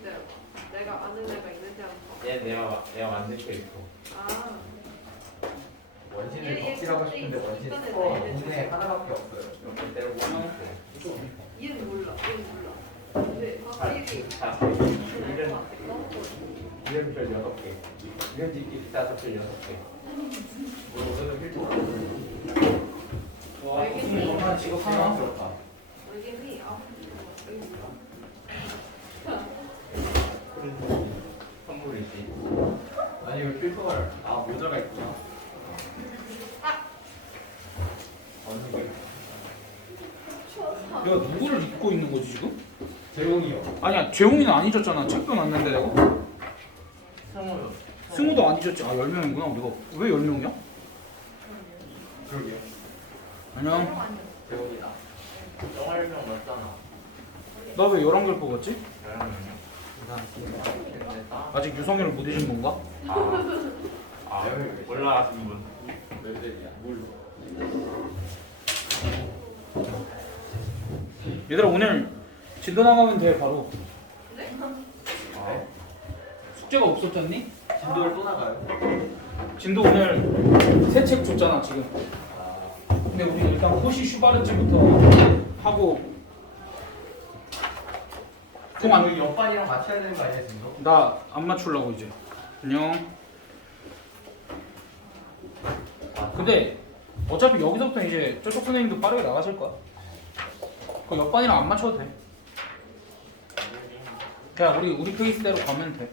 기다려봐. 내가 아는 애가 있는지 한번 봐. 얘 내가 만들 거 있고. 아, 원신을 얘 덕질하고 첫째 싶은데 원신 이번에 스코어가 내일 국내에 하나밖에 없어요. 이렇게 때리고 있고. 얘는 몰라. 얘는 몰라. 근데 확실히 자, 이런 거 이름표 6개. 이름 짓기 5개, 6개. 오늘은 필통. 와, 알겠니? 엄마 직업 사랑스럽다. 알겠니? 아, 여기 몰라. 선물이지. 아니 이거 필터가 모자가 있구나. 어느 게? 내가 누구를 잊고 있는 거지 지금? 재용이요. 아니야 재홍이는 안 잊었잖아. 책도 놨는데 내가 성우요. 승우도 안 잊었지. 아 10명이구나 우리가. 왜 10명이야? 그러게요. 안녕. 재용이다. 정활명 맞잖아. 나 왜 11개를 뽑았지? 감사합니다. 아직 유성이를 못 잊은 건가? 올라가신 분. 멜레리야. 물. 얘들아 오늘 진도 나가면 돼 바로. 네? 네? 숙제가 없었잖니? 진도를 또 나가요? 진도 오늘 새 책 줬잖아 지금. 근데 우리 일단 호시 슈바르츠부터 하고 안 여기 옆반이랑 맞춰야 되는 거 아니야 진도? 나 안 맞추려고 이제. 안녕. 근데 어차피 여기서부터 이제 저쪽 선생님도 빠르게 나가실 거야. 그 옆반이랑 안 맞춰도 돼. 그냥 우리 페이스대로 가면 돼.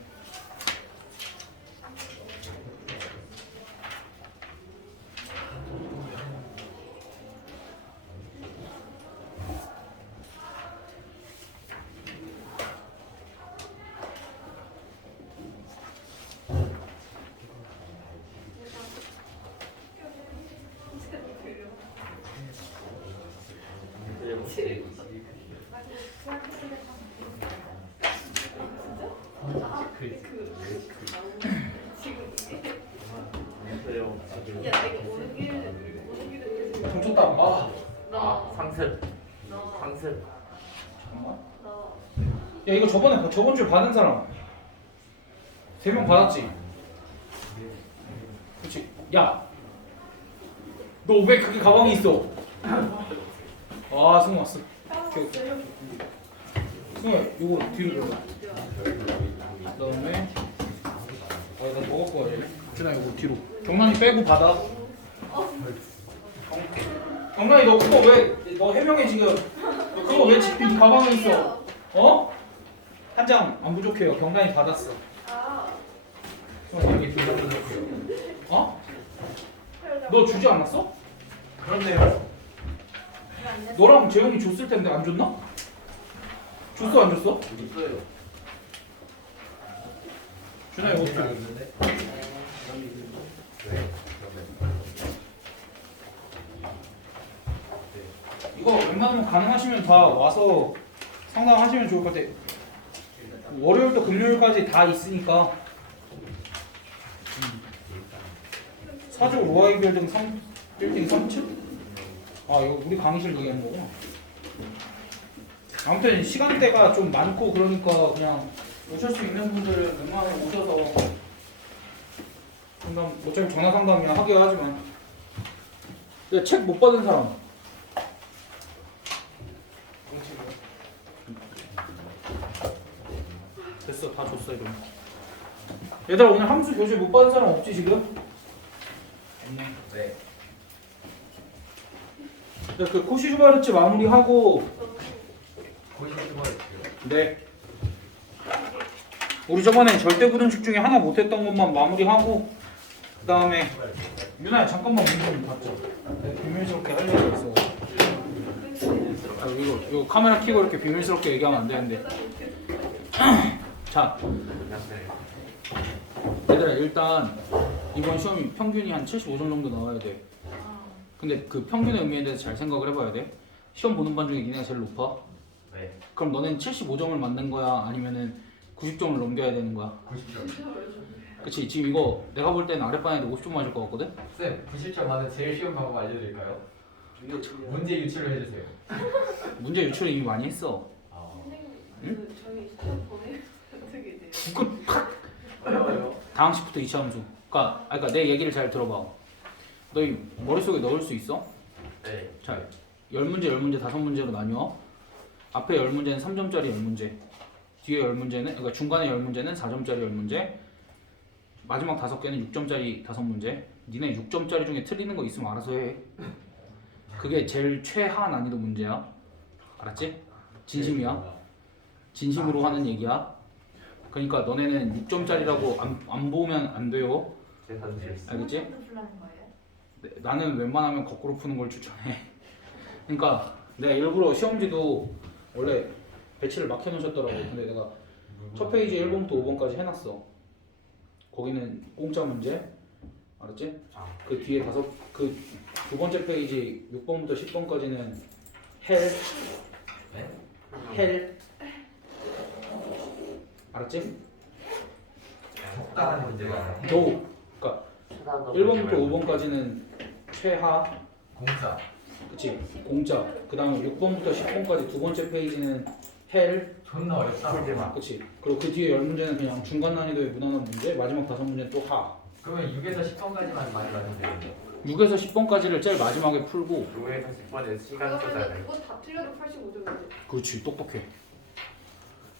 야, 나 이거 오는 길에 동쳤다 안 봐. 상습. 너, 상습. 잠깐만. 너. 야 이거 저번 주에 받은 사람 3명 받았지? 그렇지. 야, 너 왜 그게 가방에 있어? 아 승우 왔어. 오케이. 승우야 이거 뒤로 들어. 그다음에 나 뭐 갖고 와야 되네. 준아 이거 뒤로. 경란이 빼고 받아. 경란이 너 그거 왜 너 해명해 지금. 너 그거 왜 지금 가방에 있어? 어? 한 장 안 부족해요. 경란이 받았어. 아, 여기 두장 부족해요. 어? 너 주지 않았어? 그렇네요. 너랑 재영이 줬을 텐데 안 줬나? 줬어 안 줬어? 있어요. 준아 이거 어떻게? 있는데? 이거 웬만하면 가능하시면 다 와서 상담하시면 좋을 것 같아. 월요일부터 금요일까지 다 있으니까. 4조 로아이 빌딩 1층 3층? 아 이거 우리 강의실 얘기하는 거구나. 아무튼 시간대가 좀 많고 그러니까 그냥 오실 수 있는 분들 웬만하면 오셔서 상담 어차피 전화 상담이야 하긴 하지만 책 못 받은 사람 됐어 다 줬어 이러면. 얘들아 오늘 함수 교재 못 받은 사람 없지 지금? 네. 그 코시슈바르츠 마무리하고. 거의 다 좋아했어요. 네. 우리 저번에 절대 부등식 중에 하나 못했던 것만 마무리하고 그 다음에 유나야 잠깐만 문 좀 닫자. 내가 비밀스럽게 하려고 했어. 이거 카메라 켜고 이렇게 비밀스럽게 얘기하면 안 되는데. 자, 얘들아 일단 이번 시험이 평균이 한 75점 정도 나와야 돼. 근데 그 평균의 의미에 대해서 잘 생각을 해봐야 돼. 시험 보는 반 중에 니네가 제일 높아? 네. 그럼 너는 75점을 맞는 거야? 아니면은 90점을 넘겨야 되는 거야? 90점. 그치? 지금 이거 내가 볼 때는 아랫반에 50점 맞을 것 같거든? 쌤, 90점 맞는 제일 쉬운 방법 알려드릴까요? 문제 유출을 해주세요. 문제 유출을 이미 많이 했어. 아, 선생님, 저희 시험 보내. 어떻게 돼요? 어려워요. 다항식부터 이차함수. 그러니까 내 얘기를 잘 들어봐. 너희 머릿속에 넣을 수 있어? 네. 자, 10문제 5문제로 나뉘어. 앞에 10문제는 3점짜리 10문제. 뒤에 10문제는 그러니까 중간에 10문제는 4점짜리 10문제. 마지막 5개는 6점짜리 5문제. 니네 6점짜리 중에 틀리는 거 있으면 알아서 해. 그게 제일 최하 난이도 문제야. 알았지? 진심이야. 진심으로 하는 얘기야. 그러니까 너네는 6점짜리라고 안 보면 안 돼요. 계산 실수. 알겠지? 또 풀라는 거예요? 나는 웬만하면 거꾸로 푸는 걸 추천해. 그러니까 내가 일부러 시험지도 원래 배치를 막 해놓으셨더라고. 근데 내가 첫 페이지 1번부터 5번까지 해놨어. 거기는 공짜 문제. 알았지? 그 뒤에 그 두 번째 페이지 6번부터 10번까지는 헬. 알았지? 적당한 문제가 도. 그러니까 1번부터 5번까지는 최하. 공짜. 그치? 공짜. 그 다음에 6번부터 10번까지 두 번째 페이지는 헬. 존나 어렵다. 그치? 그리고 그 뒤에 10문제는 그냥 중간 난이도의 무난한 문제. 마지막 5문제는 또 하. 그러면 6에서 10번까지만 많이 맞는데. 6에서 10번까지를 제일 마지막에 풀고. 6에서 10번에 시간 그러면 조절. 그거 다 틀려도 85점인데. 그렇지. 똑똑해.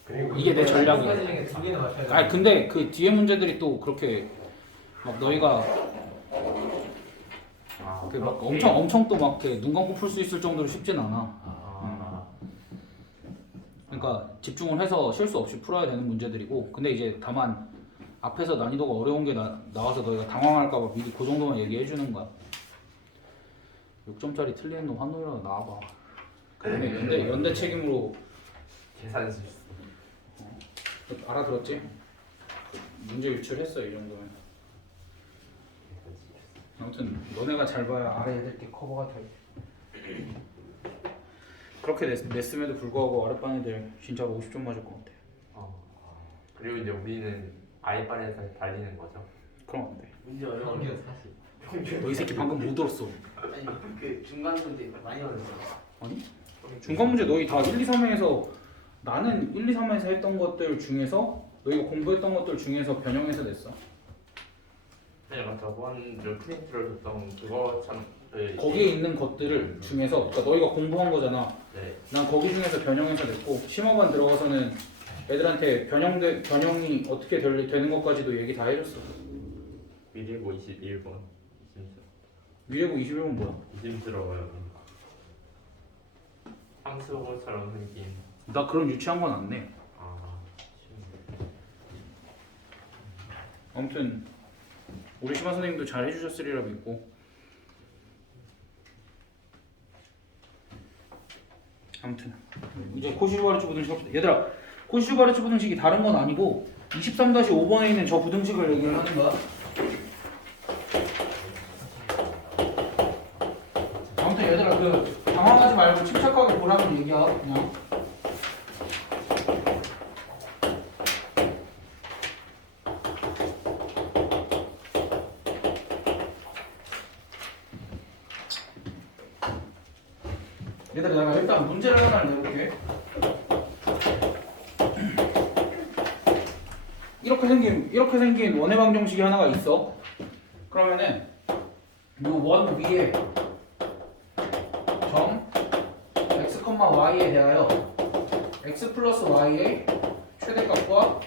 그리고 이게 내 전략이야. 중에 2개는 맞춰야 돼. 아니 근데 그 뒤에 문제들이 또 그렇게 막 너희가 그 막 엄청 또 막 이렇게 눈 감고 풀 수 있을 정도로 쉽진 않아. 그러니까 집중을 해서 실수 없이 풀어야 되는 문제들이고, 근데 이제 다만 앞에서 난이도가 어려운 게 나와서 너희가 당황할까봐 미리 그 정도만 얘기해 주는 거야. 6점짜리 틀리는 놈 한 놈이라도 나와봐. 그다음에 연대 책임으로. 계산 실수. 알아들었지? 문제 유출했어 이 정도면. 아무튼 너네가 잘 봐야 아래 애들 게 커버가 돼. 그렇게 냈음에도 불구하고 아랫반 애들 진짜로 50점 맞을 것 같아. 그리고 이제 우리는 아이반에서 달리는 거죠. 그럼 안 돼. 문제 어려운 평균 게 40. 너 이 새끼 방금 못 들었어. 아니 그 중간 문제 많이 어려웠어. 아니? 중간 문제 너희 다 1, 2, 3에서 나는 1, 2, 3에서 했던 것들 중에서 너희가 공부했던 것들 중에서 변형해서 냈어. 내가 저번 저 프린트를 줬던 그거 참. 거기에 있는 것들을 중에서 그러니까 너희가 공부한 거잖아. 네. 난 거기 중에서 변형해서 냈고 심화반 들어가서는 애들한테 변형이 어떻게 되는 것까지도 얘기 다 해줬어. 미리고 21번. 미래고 21번 뭐야? 조심스러워요. 함수호처럼 생긴. 나 그런 유치한 건 안 내. 쉬운데. 아무튼 우리 심화 선생님도 잘 해주셨으리라 믿고. 아무튼 이제 코시주바르츠 부등식 합시다. 얘들아, 코시주바르츠 부등식이 다른 건 아니고 23-5번에 있는 저 부등식을 얘기를 하는 거야. 아무튼 얘들아 그 당황하지 말고 침착하게 보라는 얘기야 그냥. 얘들아 내가 일단 문제를 하나 내볼게. 이렇게 생긴 원의 방정식이 하나가 있어. 그러면은 이 원 위에 점 x, y에 대하여 x 플러스 y의 최대값과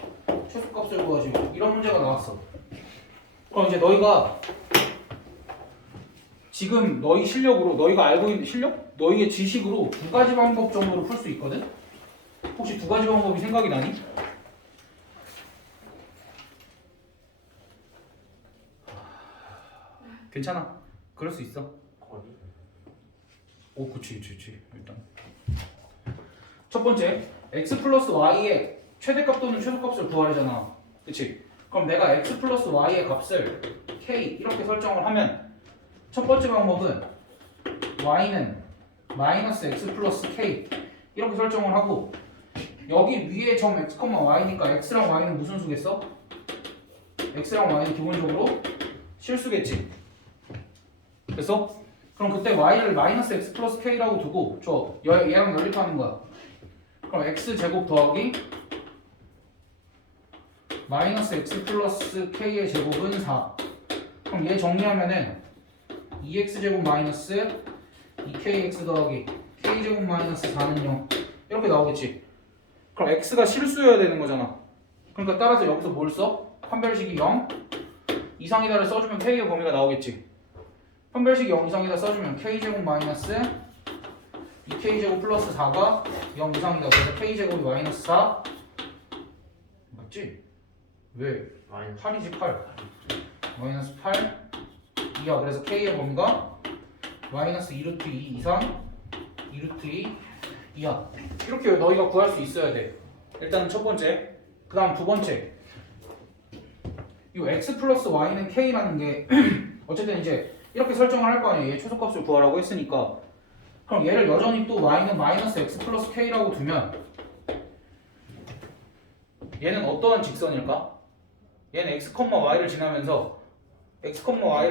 최소값을 구하시오. 이런 문제가 나왔어. 그럼 이제 너희가 지금 너희 실력으로 너희가 알고 있는 실력? 너희의 지식으로 두 가지 방법 정도로 풀 수 있거든? 혹시 두 가지 방법이 생각이 나니? 괜찮아. 그럴 수 있어. 거리. 오, 그치. 일단 첫 번째, x 플러스 y의 최대값 또는 최소값을 구하려잖아. 그치? 그럼 내가 x 플러스 y의 값을 k 이렇게 설정을 하면 첫 번째 방법은 y는 마이너스 x 플러스 k 이렇게 설정을 하고, 여기 위에 점 x, y니까 x랑 y는 무슨 수겠어? x랑 y는 기본적으로 실수겠지. 그래서 그럼 그때 y를 마이너스 x 플러스 k라고 두고 얘랑 연립하는 거야. 그럼 x 제곱 더하기 마이너스 x 플러스 k의 제곱은 4. 그럼 얘 정리하면은 2x제곱 마이너스 2kx 더하기 k제곱 마이너스 4는 0 이렇게 나오겠지. 그럼 x가 실수여야 되는 거잖아. 그러니까 따라서 여기서 뭘 써? 판별식이 0 이상이다를 써주면 k의 범위가 나오겠지. 판별식이 0 이상이다 써주면 k제곱 마이너스 2k제곱 플러스 4가 0 이상이다. 그래서 k제곱이 마이너스 4 맞지? 왜? 마이너스 8이지 8 마이너스 8 2야. 그래서 k의 범위가 마이너스 2루트 2 이상 2루트 2 2야. 이렇게 너희가 구할 수 있어야 돼. 일단 첫 번째. 그 다음 두 번째. 이 x 플러스 y는 k라는 게 어쨌든 이제 이렇게 설정을 할 거 아니에요. 얘 최소값을 구하라고 했으니까. 그럼 얘를 여전히 또 y는 마이너스 x 플러스 k라고 두면 얘는 어떠한 직선일까? 얘는 x, y를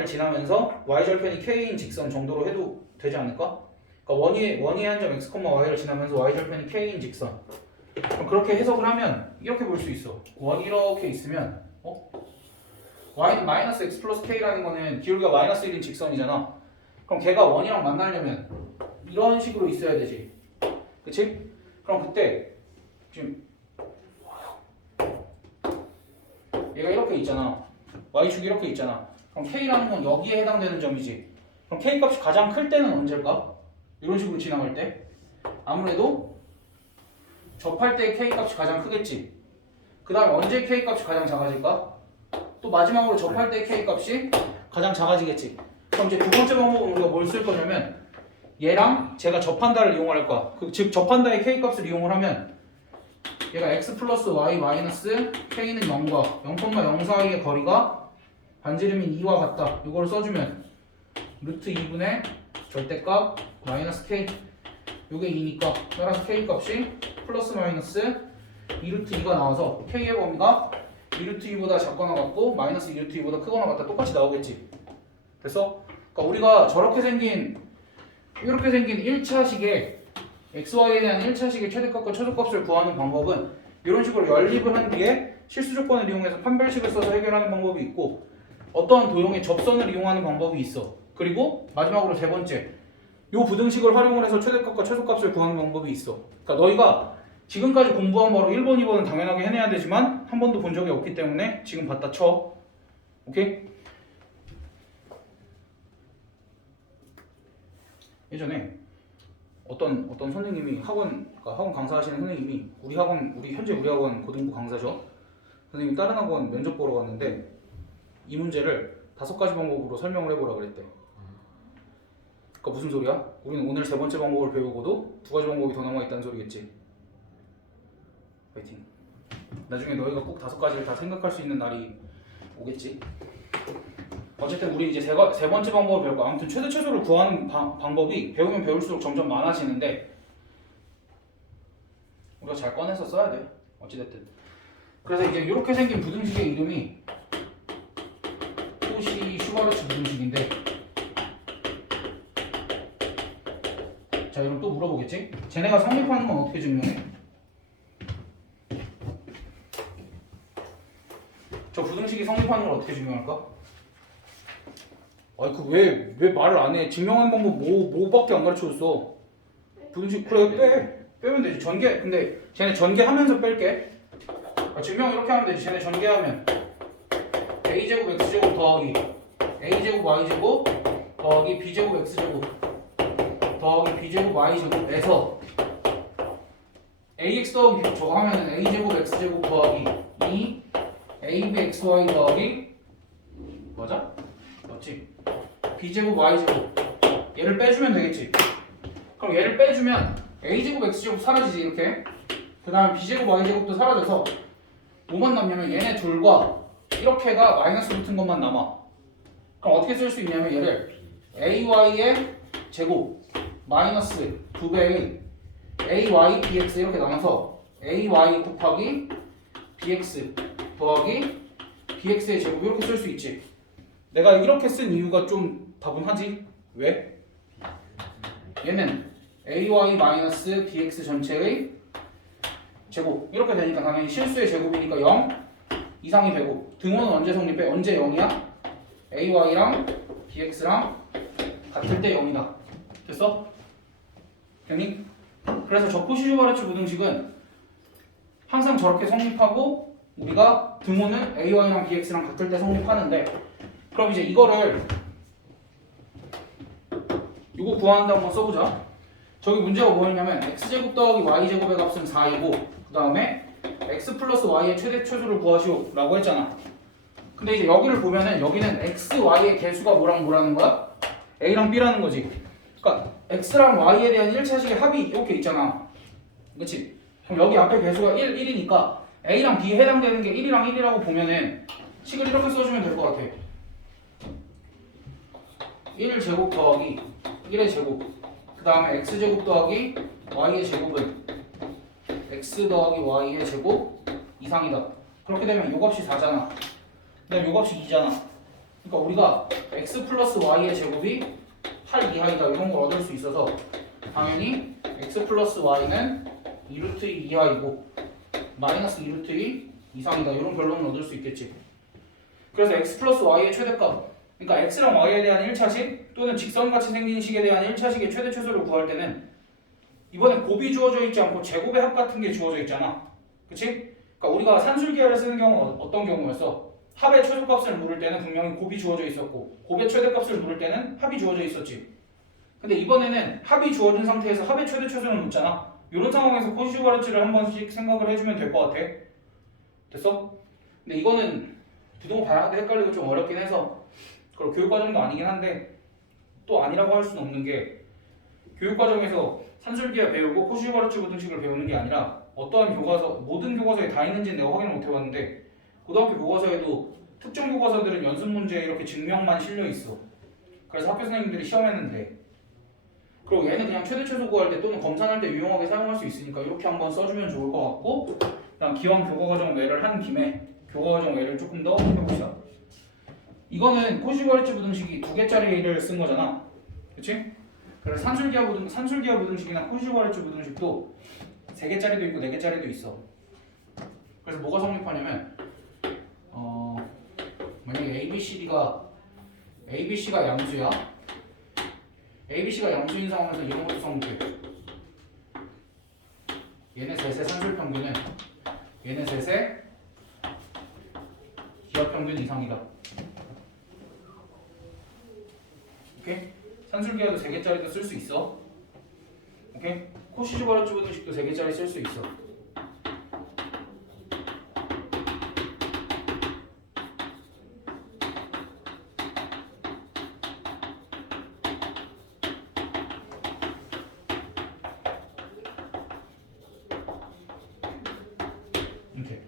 지나면서 y절편이 k인 직선 정도로 해도 되지 않을까? 그러니까 원의 한 점 x, y를 지나면서 y절편이 k인 직선. 그럼 그렇게 해석을 하면 이렇게 볼 수 있어. 원이 이렇게 있으면 y는 마이너스 x 플러스 k라는 거는 기울기가 마이너스 1인 직선이잖아. 그럼 걔가 원이랑 만나려면 이런 식으로 있어야 되지. 그치? 그럼 그때 지금 얘가 이렇게 있잖아. y축이 이렇게 있잖아. 그럼 k라는 건 여기에 해당되는 점이지. 그럼 k 값이 가장 클 때는 언제일까? 이런 식으로 지나갈 때 아무래도 접할 때 k 값이 가장 크겠지. 그 다음에 언제 k 값이 가장 작아질까? 또 마지막으로 접할 때 k 값이 가장 작아지겠지. 그럼 이제 두 번째 방법은 우리가 뭘 쓸 거냐면 얘랑 제가 접한다를 이용할 거야. 즉 접한다의 k 값을 이용을 하면 얘가 x 플러스 y 마이너스 k는 0과 0,0 사이의 거리가 반지름인 2와 같다. 이걸 써주면 루트 2분의 절대값 마이너스 k 요게 2니까 따라서 k 값이 플러스 마이너스 2루트 2가 나와서 k의 범위가 2루트 2보다 작거나 같고 마이너스 2루트 2보다 크거나 같다. 똑같이 나오겠지. 됐어? 그러니까 우리가 이렇게 생긴 1차식의 xy에 대한 1차식의 최대값과 최소값을 구하는 방법은 이런 식으로 연립을 한 뒤에 실수 조건을 이용해서 판별식을 써서 해결하는 방법이 있고 어떠한 도형의 접선을 이용하는 방법이 있어. 그리고 마지막으로 세 번째 요 부등식을 활용을 해서 최대값과 최소값을 구하는 방법이 있어. 그러니까 너희가 지금까지 공부한 바로 1번, 2번은 당연하게 해내야 되지만 한 번도 본 적이 없기 때문에 지금 봤다 쳐. 오케이? 예전에 어떤 선생님이 학원 강사하시는 선생님이 현재 우리 학원 고등부 강사죠. 선생님이 다른 학원 면접 보러 갔는데 이 문제를 5가지 방법으로 설명을 해보라 그랬대. 그러니까 무슨 소리야? 우리는 오늘 세 번째 방법을 배우고도 2가지 방법이 더 남아있다는 소리겠지. 파이팅. 나중에 너희가 꼭 5가지를 다 생각할 수 있는 날이 오겠지. 어쨌든 우리 이제 세 번째 방법을 배울 거야. 아무튼 최소를 구하는 방법이 배우면 배울수록 점점 많아지는데 우리가 잘 꺼내서 써야 돼. 어찌됐든. 그래서 이제 이렇게 생긴 부등식의 이름이 코시-슈바르츠 부등식인데 자 이럼 또 물어보겠지? 쟤네가 성립하는 건 어떻게 증명해? 저 부등식이 성립하는 걸 어떻게 증명할까? 아니 왜 말을 안 해? 증명하는 방법 뭐밖에 안 가르쳐줬어. 부등식 그래 빼면 되지. 근데 쟤네 전개하면서 뺄게. 증명 이렇게 하면 되지. 쟤네 전개하면 a제곱 x제곱 더하기 a제곱 y제곱 더하기 b제곱 x제곱 더하기 b제곱 y제곱에서 ax 더하기 저거 하면은 a제곱 x제곱 더하기 2 abxy 더하기 맞아? 맞지? b제곱 y제곱 얘를 빼주면 되겠지. 그럼 얘를 빼주면 a제곱 x제곱 사라지지 이렇게. 그 다음에 b제곱 y제곱도 사라져서 뭐만 남냐면 얘네 둘과 이렇게가 마이너스 붙은 것만 남아. 그럼 어떻게 쓸 수 있냐면 얘를 ay의 제곱 마이너스 2배의 ay bx 이렇게 나눠서 ay 곱하기 bx 더하기 bx의 제곱 이렇게 쓸 수 있지. 내가 이렇게 쓴 이유가 좀 다분하지? 왜? 얘는 ay 마이너스 bx 전체의 제곱 이렇게 되니까 당연히 실수의 제곱이니까 0 이상이 되고 등호는 언제 성립해? 언제 0이야? AY랑 BX랑 같을 때 0이다. 됐어? 됐니? 그래서 저 코시주바르츠 부등식은 항상 저렇게 성립하고 우리가 등호는 AY랑 BX랑 같을 때 성립하는데 그럼 이제 이거를 이거 구하는데 한번 써보자. 저기 문제가 뭐였냐면 x제곱 더하기 y제곱의 값은 4이고 그 다음에 x 플러스 y의 최대 최소를 구하시오 라고 했잖아. 근데 이제 여기를 보면은 여기는 x, y의 개수가 뭐라는 거야? a랑 b라는 거지. 그러니까 x랑 y에 대한 1차식의 합이 이렇게 있잖아. 그치? 그럼 여기 앞에 개수가 1이니까 a랑 b에 해당되는 게 1이랑 1이라고 보면은 식을 이렇게 써주면 될 것 같아. 1제곱 더하기 1의 제곱 그 다음에 x제곱 더하기 y의 제곱은 x 더하기 y의 제곱 이상이다. 그렇게 되면 요 값이 4잖아. 그 다음에 요 값이 2잖아. 그러니까 우리가 x 플러스 y의 제곱이 8 이하이다 이런 걸 얻을 수 있어서 당연히 x 플러스 y는 2루트 2 이하이고 마이너스 2루트 2 이상이다 이런 결론을 얻을 수 있겠지. 그래서 x 플러스 y의 최대값 그러니까 x랑 y에 대한 1차식 또는 직선같이 생긴 식에 대한 1차식의 최대 최소를 구할 때는 이번에 곱이 주어져 있지 않고 제곱의 합 같은 게 주어져 있잖아. 그치? 그러니까 우리가 산술기하를 쓰는 경우는 어떤 경우였어? 합의 최소값을 물을 때는 분명히 곱이 주어져 있었고 곱의 최대값을 물을 때는 합이 주어져 있었지. 근데 이번에는 합이 주어진 상태에서 합의 최대 최소를 묻잖아. 이런 상황에서 코시주바르츠를 한 번씩 생각을 해주면 될 것 같아. 됐어? 근데 이거는 부등호 발음도 헷갈리고 좀 어렵긴 해서 그리고 교육과정도 아니긴 한데 또 아니라고 할 수는 없는 게 교육과정에서 산술기하 배우고 코시주바르츠 부등식을 배우는 게 아니라 어떠한 교과서, 모든 교과서에 다 있는지는 내가 확인을 못 해봤는데 고등학교 교과서에도 특정 교과서들은 연습 문제에 이렇게 증명만 실려 있어. 그래서 학교 선생님들이 시험했는데 그리고 얘는 그냥 최대 최소 구할 때 또는 검산할 때 유용하게 사용할 수 있으니까 이렇게 한번 써주면 좋을 것 같고 그다음 기왕 교과과정 외를 한 김에 교과과정 외를 조금 더 해봅시다. 이거는 코시주바르츠 부등식이 2개짜리를 쓴 거잖아. 그치? 그래서 산술기하 부등식이나 코시주바르츠 부등식도 3개짜리도 있고 4개짜리도 있어. 그래서 뭐가 성립하냐면 만약에 ABC가 양수야. ABC가 양수인 상황에서 이런 것도 성립해. 얘네 셋의 산술평균은 얘네 셋의 기하평균 이상이다. 오케이? 산술기하도 3개짜리도 쓸 수 있어. 오케이? 코시주바르츠 부등식도 3개짜리 쓸 수 있어. 이렇게.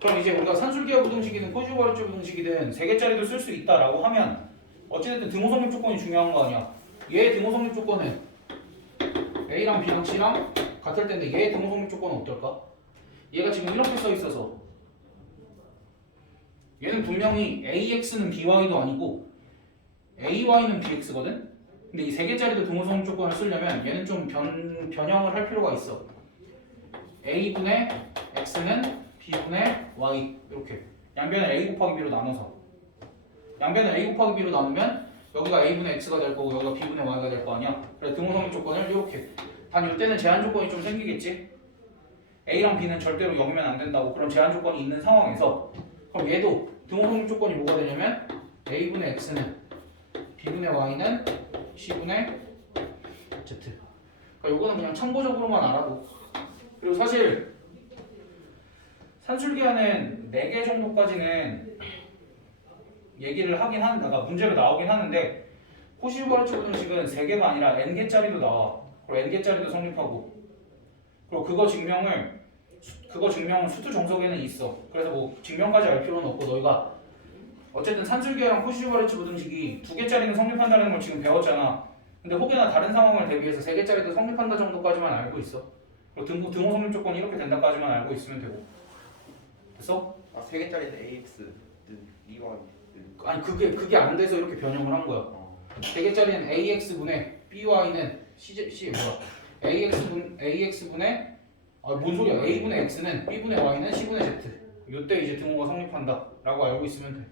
그럼 이제 우리가 산술기하 부등식이든 코시주바르츠 부등식이든 3개짜리도 쓸 수 있다라고 하면 어찌됐든 등호 성립 조건이 중요한 거 아니야. 얘의 등호 성립 조건은 A랑 B랑 C랑 같을 텐데 얘의 등호 성립 조건은 어떨까? 얘가 지금 이렇게 써 있어서 얘는 분명히 AX는 BY도 아니고 AY는 BX거든? 근데 이 3개짜리도 등호 성립 조건을 쓰려면 얘는 좀 변형을 할 필요가 있어. A분의 X는 B분의 Y 이렇게 양변을 A 곱하기 B로 나눠서 양변을 A 곱하기 B로 나누면 여기가 A분의 X가 될 거고 여기가 B분의 Y가 될 거 아니야. 그래서 등호 성립 조건을 이렇게 단 이때는 제한 조건이 좀 생기겠지. A랑 B는 절대로 0이면 안 된다고 그런 제한 조건이 있는 상황에서 그럼 얘도 등호 성립 조건이 뭐가 되냐면 A분의 X는 B분의 Y는 C분의 Z. 그러니까 요거는 그냥 참고적으로만 알아도. 그리고 사실 산술기하는 4개 정도까지는 얘기를 하긴 한다. 문제로 나오긴 하는데 코시주바르츠 부등식은 3개가 아니라 n개짜리도 나와. 그리고 n개짜리도 성립하고. 그리고 그거 증명은 수투 정석에는 있어. 그래서 뭐 증명까지 알 필요는 없고 너희가 어쨌든 산술기하랑 코시주바르츠 부등식이 2개짜리는 성립한다는 걸 지금 배웠잖아. 근데 혹여나 다른 상황을 대비해서 3개짜리도 성립한다 정도까지만 알고 있어. 그리고 등호 성립 조건이 이렇게 된다까지만 알고 있으면 되고. 됐어? 아 3개짜리는 AX, EY. 아니 그게 안 돼서 이렇게 변형을 한 거야. 3개짜리는 AX분의 BY는 C 뭐야? AX분의 뭔 소리야? A분의 X는 B분의 Y는 C분의 Z. 이때 이제 등호가 성립한다 라고 알고 있으면 돼.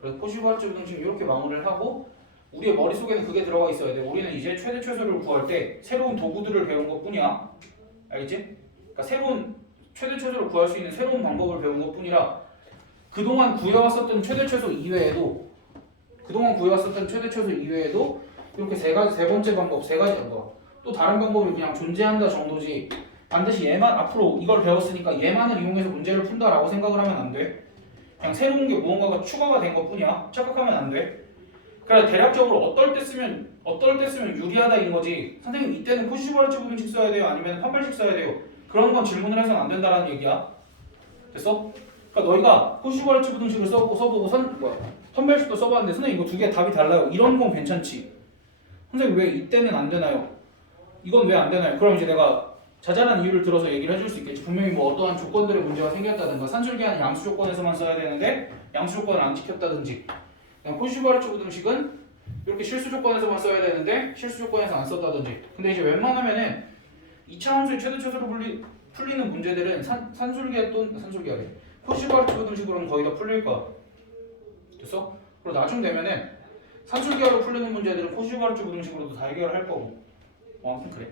그래서 코시부활주 부등식 이렇게 마무리를 하고 우리의 머릿속에는 그게 들어가 있어야 돼. 우리는 이제 최대 최소를 구할 때 새로운 도구들을 배운 것 뿐이야. 알겠지? 그러니까 새로운 최대 최소를 구할 수 있는 새로운 방법을 배운 것 뿐이라 그동안 구해왔었던 최대 최소 이외에도 이렇게 세 번째 방법, 세 가지 방법 또 다른 방법이 그냥 존재한다 정도지 반드시 얘만 앞으로 이걸 배웠으니까 얘만을 이용해서 문제를 푼다라고 생각을 하면 안 돼. 그냥 새로운 게 무언가가 추가가 된 것 뿐이야. 착각하면 안 돼. 그래 대략적으로 어떨 때 쓰면 유리하다 인 거지. 선생님 이때는 코시부활주 부등식 써야 돼요? 아니면 판별식 써야 돼요? 그런 건 질문을 해서는 안 된다라는 얘기야. 됐어? 그러니까 너희가 코시부활주 부등식을 써보고 판별식도 써봤는데 선생님 이거 두 개 답이 달라요. 이런 건 괜찮지. 선생님 왜 이때는 안 되나요? 이건 왜 안 되나요? 그럼 이제 내가 자잘한 이유를 들어서 얘기를 해줄 수 있겠지. 분명히 뭐 어떠한 조건들의 문제가 생겼다든가 산술기하는 양수 조건에서만 써야 되는데 양수 조건을 안 지켰다든지 그냥 코시부활주 부등식은 이렇게 실수 조건에서만 써야 되는데 실수 조건에서 안 썼다든지. 근데 이제 웬만하면은 2차 함수의 최대 최소로 풀리는 문제들은 산술기하래 코시부활주 부등식으로는 거의 다 풀릴 거야. 됐어? 그리고 나중 되면은 산술기하로 풀리는 문제들은 코시부활주 부등식으로도 다 해결을 할 거고. 아무튼 그래.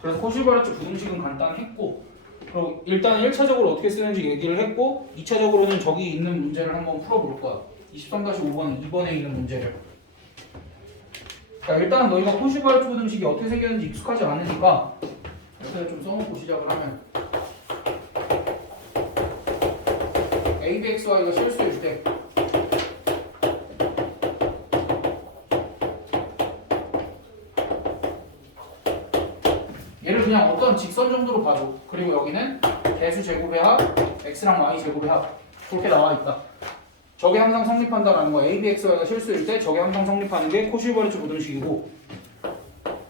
그래서 코시부활주 부등식은 간단했고 그리고 일단 1차적으로 어떻게 쓰는지 얘기를 했고 2차적으로는 저기 있는 문제를 한번 풀어볼 거야. 23-5번 2번에 있는 문제를. 자, 일단 너희가 코시부활주 부등식이 어떻게 생겼는지 익숙하지 않으니까 이렇게 좀 써놓고 시작을 하면 a, b, x, y가 실수일 때 얘를 그냥 어떤 직선 정도로 봐줘. 그리고 여기는 개수 제곱의 합, x랑 y 제곱의 합 그렇게 나와 있다. 저게 항상 성립한다라는 거. a, b, x, y가 실수일 때 저게 항상 성립하는 게 코시부활주 부등식이고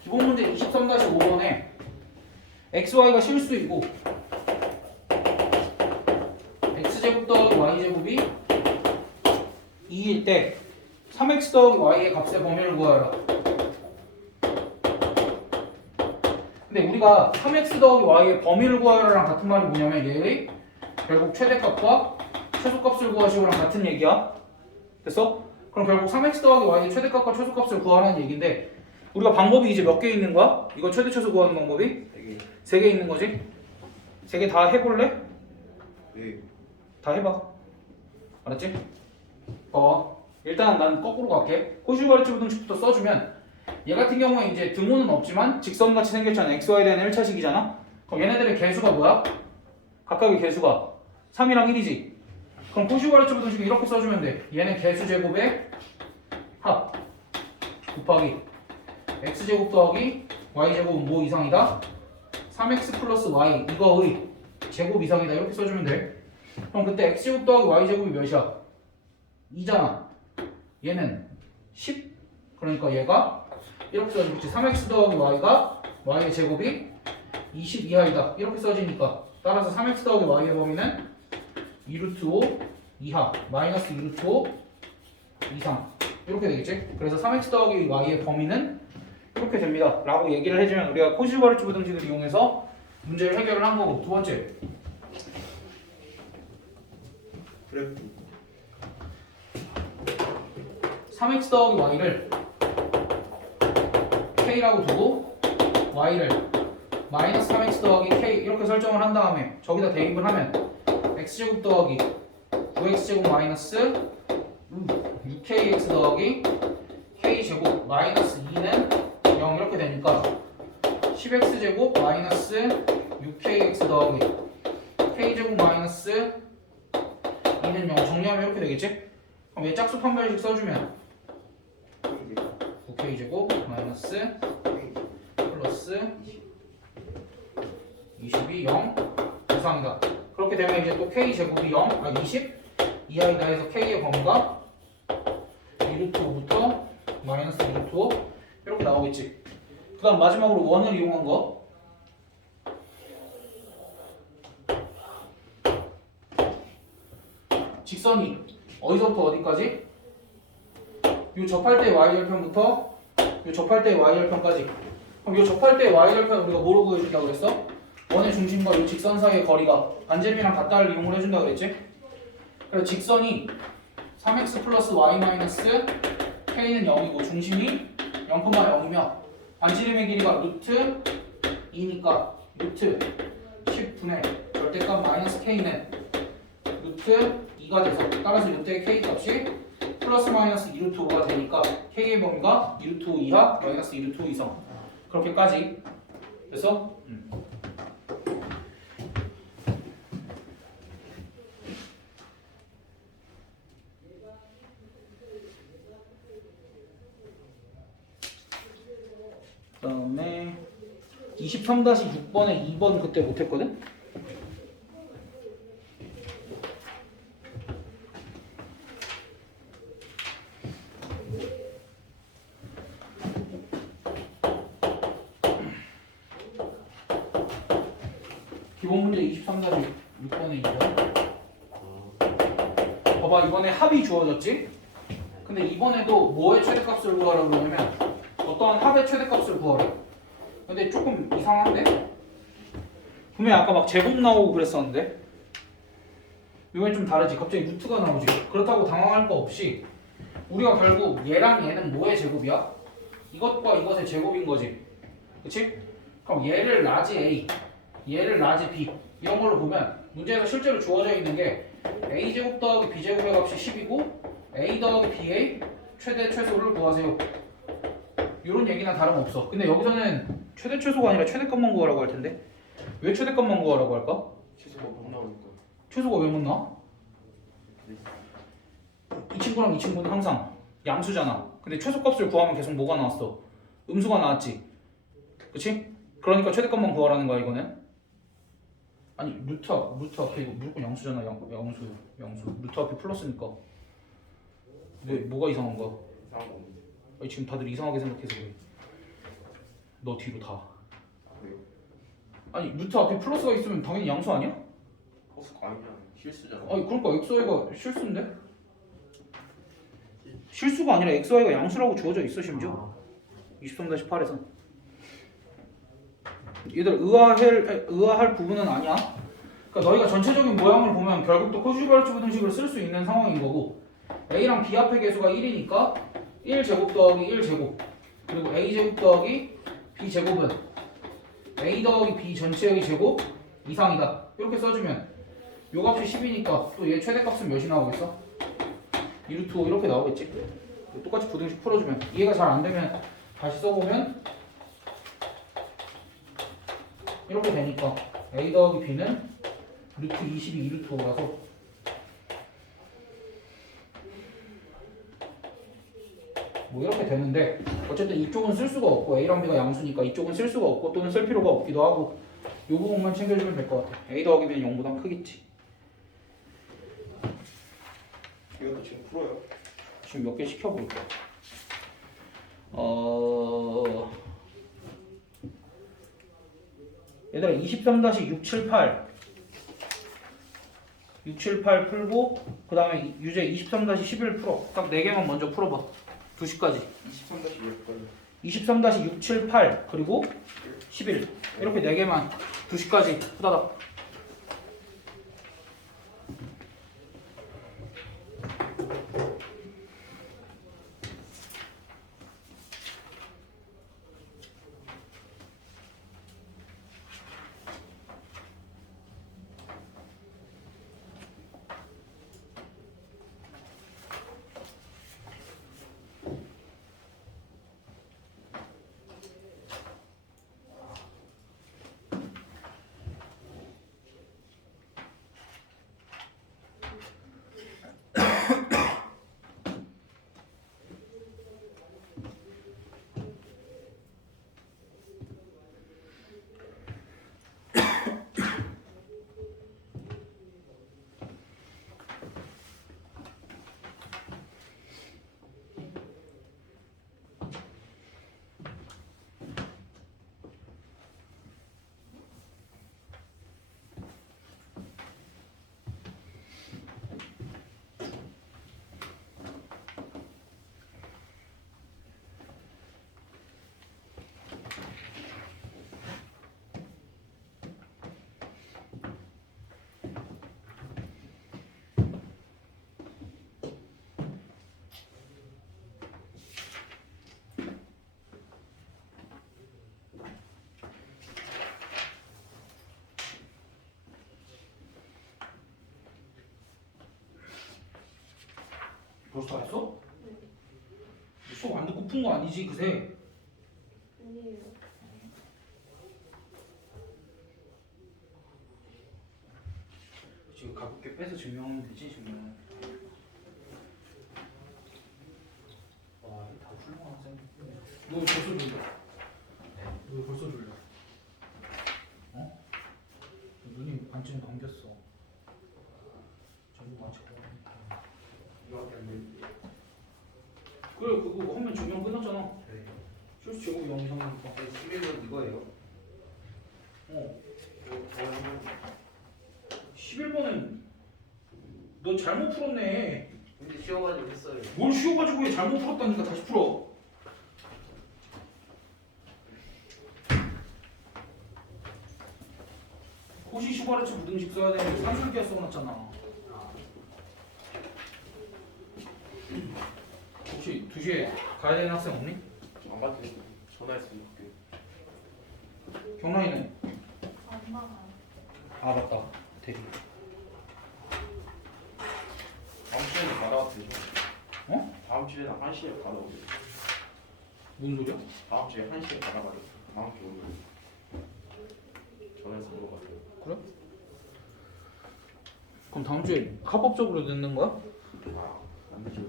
기본 문제 23-5번에 x, y가 실수이고 x제곱 더하기 y제곱이 2일 때 3x 더하기 y의 값의 범위를 구하라. 근데 우리가 3x 더하기 y의 범위를 구하라랑 같은 말이 뭐냐면 얘의 결국 최대값과 최소값을 구하시오랑 같은 얘기야. 됐어? 그럼 결국 3x 더하기 y의 최대값과 최소값을 구하라는 얘기인데 우리가 방법이 이제 몇 개 있는 거야? 이거 최대 최소 구하는 방법이? 3개 있는 거지? 3개 다 해볼래? 네. 다 해봐. 알았지? 봐봐. 일단 난 거꾸로 갈게. 코시부활주 부등식부터 써주면 얘 같은 경우에 이제 등호는 없지만 직선같이 생겼잖아. xy에 대한 1차식이잖아. 그럼 얘네들의 개수가 뭐야? 각각의 개수가 3이랑 1이지. 그럼 코시부활주 부등식 이렇게 써주면 돼. 얘는 개수 제곱의 합 곱하기 x제곱 더하기 y제곱은 뭐 이상이다? 3x 플러스 y 이거의 제곱 이상이다. 이렇게 써주면 돼. 그럼 그때 x제곱 더하기 y제곱이 몇이야? 2잖아. 얘는 10. 그러니까 얘가 이렇게 써지겠지. 3x 더하기 y가 y의 제곱이 20 이하이다. 이렇게 써지니까 따라서 3x 더하기 y의 범위는 2루트 5 이하 마이너스 2루트 5 이상 이렇게 되겠지. 그래서 3x 더하기 y의 범위는 이렇게 됩니다 라고 얘기를 해주면 우리가 코시부활주 부등식을 이용해서 문제를 해결을 한 거고. 두 번째 그래프 3x 더하기 y를 k라고 두고 y를 마이너스 3x 더하기 k 이렇게 설정을 한 다음에 저기다 대입을 하면 x제곱 더하기 9x제곱 마이너스 6kx 더하기 k제곱 마이너스 2는 0 이렇게 되니까 10x제곱 마이너스 6kx 더하기 k제곱 마이너스 2는 0 정리하면 이렇게 되겠지? 그럼 얘 짝수 판별식 써주면 9k제곱 마이너스 플러스 20이 0 이상이다. 그렇게 되면 이제 또 k제곱이 20 이하이다 해서 k의 범위가 2루트 5부터 마이너스 2루트 5 이렇게 나오겠지. 그 다음 마지막으로 원을 이용한 거 직선이 어디서부터 어디까지? 요 접할 때 y절편부터 요 접할 때 y절편까지. 그럼 요 접할 때 y절편 우리가 뭐로 구해준다고 그랬어? 원의 중심과 이 직선 사이의 거리가 반지름이랑 같다를 이용을 해준다 그랬지? 그래서 직선이 3x 플러스 y 마이너스 k는 0이고 중심이 0,0이며 반지름의 길이가 루트 2니까 루트 10분의 절대값 마이너스 k는 루트 2가 돼서 따라서 루트의 k 값이 플러스 마이너스 2루트 5가 되니까 k의 범위가 2루트 5 이하 마이너스 2루트 5 이상 그렇게까지 그래서 그다음에 23-6번에 2번 그때 못했거든? 기본 문제 23-6번에 2번 봐봐 이번에 합이 주어졌지? 근데 이번에도 뭐의 최대값을 구하라고 그러냐면 어떠한 합의 최대값을 구하래. 근데 조금 이상한데? 분명히 아까 막 제곱 나오고 그랬었는데 이번엔 좀 다르지. 갑자기 루트가 나오지. 그렇다고 당황할 거 없이 우리가 결국 얘랑 얘는 뭐의 제곱이야? 이것과 이것의 제곱인 거지. 그치? 그럼 얘를 라지 A 얘를 라지 B 이런 걸로 보면 문제에서 실제로 주어져 있는 게 A제곱 더하기 B제곱의 값이 10이고 A 더하기 B의 최대 최소를 구하세요. 이런 얘기나 다름없어. 근데 여기서는 최대 최소가 아니라 최대값만 구하라고 할 텐데 왜 최대값만 구하라고 할까? 최소가 못 나오니까. 최소가 왜 못 나와? 이 친구랑 이 친구는 항상 양수잖아. 근데 최소값을 구하면 계속 뭐가 나왔어? 음수가 나왔지. 그치? 그러니까 최대값만 구하라는 거야 이거는. 아니 루트 앞에 이거 무조건 양수잖아. 양수 루트 앞에 플러스니까 왜 뭐가 이상한 거야? 이상한 거 없는데. 아니, 지금 다들 이상하게 생각해서 그래. 너 뒤로 다. 왜요? 아니 루트 앞에 플러스가 있으면 당연히 양수 아니야? 허수가 아니야. 실수잖아. 아니 그러니까 xy가 실수인데? 실수가 아니라 xy가 양수라고 주어져 있어 심지어 23-8에서 얘들 의아할 부분은 아니야. 그러니까 너희가 전체적인 모양을 보면 결국 또 코슈발츠 부등식을 쓸 수 있는 상황인 거고 a랑 b 앞의 개수가 1이니까 1제곱 더하기 1제곱 그리고 a제곱 더하기 b제곱은 a 더하기 b 전체의 제곱 이상이다 이렇게 써주면 요 값이 10이니까 또 얘 최대값은 몇이 나오겠어? 2루트 5 이렇게 나오겠지? 똑같이 부등식 풀어주면 이해가 잘 안되면 다시 써보면 이렇게 되니까 a 더하기 b는 루트 20이 2루트 5라서 뭐 이렇게 되는데 어쨌든 이쪽은 쓸 수가 없고 a랑 b가 양수니까 이쪽은 쓸 수가 없고 또는 쓸 필요가 없기도 하고 이 부분만 챙겨주면 될 것 같아. a 더하기 b는 0보다 크겠지. 이것도 지금 풀어요. 지금 몇 개 시켜볼까? 얘들아 23-678 678 풀고 그 다음에 유제 23-11 풀어. 딱 4개만 먼저 풀어봐. 2시까지 23-6 23-678 그리고 11 이렇게 4개만 2시까지 후다닥. 벌써 다 했어? 네. 수업 안 듣고 푼 거 아니지 그새? 아니에요. 지금 가볍게 빼서 증명하면 되지 증명. 와, 다 훌륭한 학생. 너 벌써 졸려? 너 벌써 졸려? 어? 눈이 반쯤 감겼어. 전부 맞춰. 이거밖에 안 되는데. 그래 그거 하면 증명 끝났잖아. 네. 실수 제곱이 0 이상이니까. 11번 이거예요. 어. 11번은 너 잘못 풀었네. 근데 쉬어가지고 했어요. 뭘 쉬워가지고 왜 잘못 풀었다니까 다시 풀어. 코시 슈바르츠 무등식 써야 되는데 산술기하 써놨잖아. 혹시 2시에 가야 되는 학생 없니? 안 받으니까 전화했으면 좋겠. 경란이는? 안 나가요. 아 맞다. 대리. 다음 주에는 받아와도 되죠. 어? 다음 주에는 1시에 받아오게. 뭔 소리야? 다음 주에 1시에 받아가지고 다음 주 오늘 전화해서 물어봤어요. 그래? 그럼 다음 주에 합법적으로 듣는 거야? 아, 안 되죠.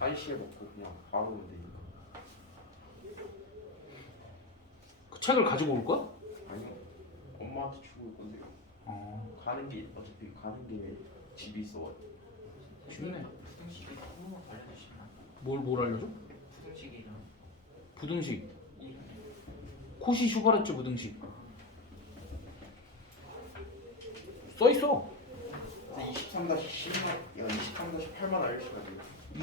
1시에 먹고 그냥 바로 오면 되니까. 그 책을 가지고 올 거야? 아니요. 엄마한테 주고 올 건데요. 가는 게 어차피 가는 게 집이 있어. 쉽네. 부등식이 한번 알려주시나? 뭘 알려줘? 부등식이랑 부등식. 이 코시 슈바르츠 부등식. 써 있어. 23-10만, 23-8만 알려주시면 돼요.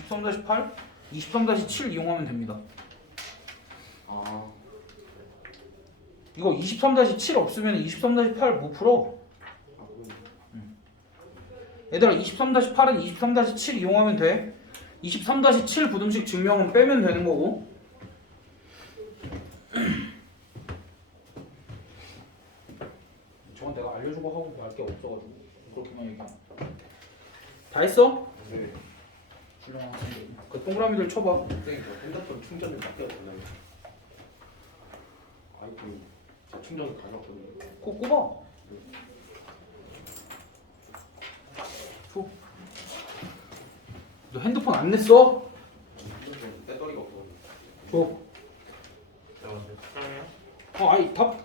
23-8, 23-7 이용하면 됩니다. 아, 이거 23-7 없으면 23-8 못 풀어. 아 그럼 얘들아 23-8은 23-7 이용하면 돼. 23-7 부등식 증명은 빼면 되는 거고. 저건 내가 알려주고 하고 말 게 없어가지고 그렇게만 얘기하면. 다 했어? 네. 훌륭한 학생들. 그 동그라미들 쳐봐. 선생님 저 핸드폰 충전을 맡겨달라요. 아이폰이 제 충전을 가져왔거든요. 그거 꼽아. 줘. 너 핸드폰 안 냈어? 충전 배터리가 없어가지고. 줘. 여러분들 사랑해요. 아이 답.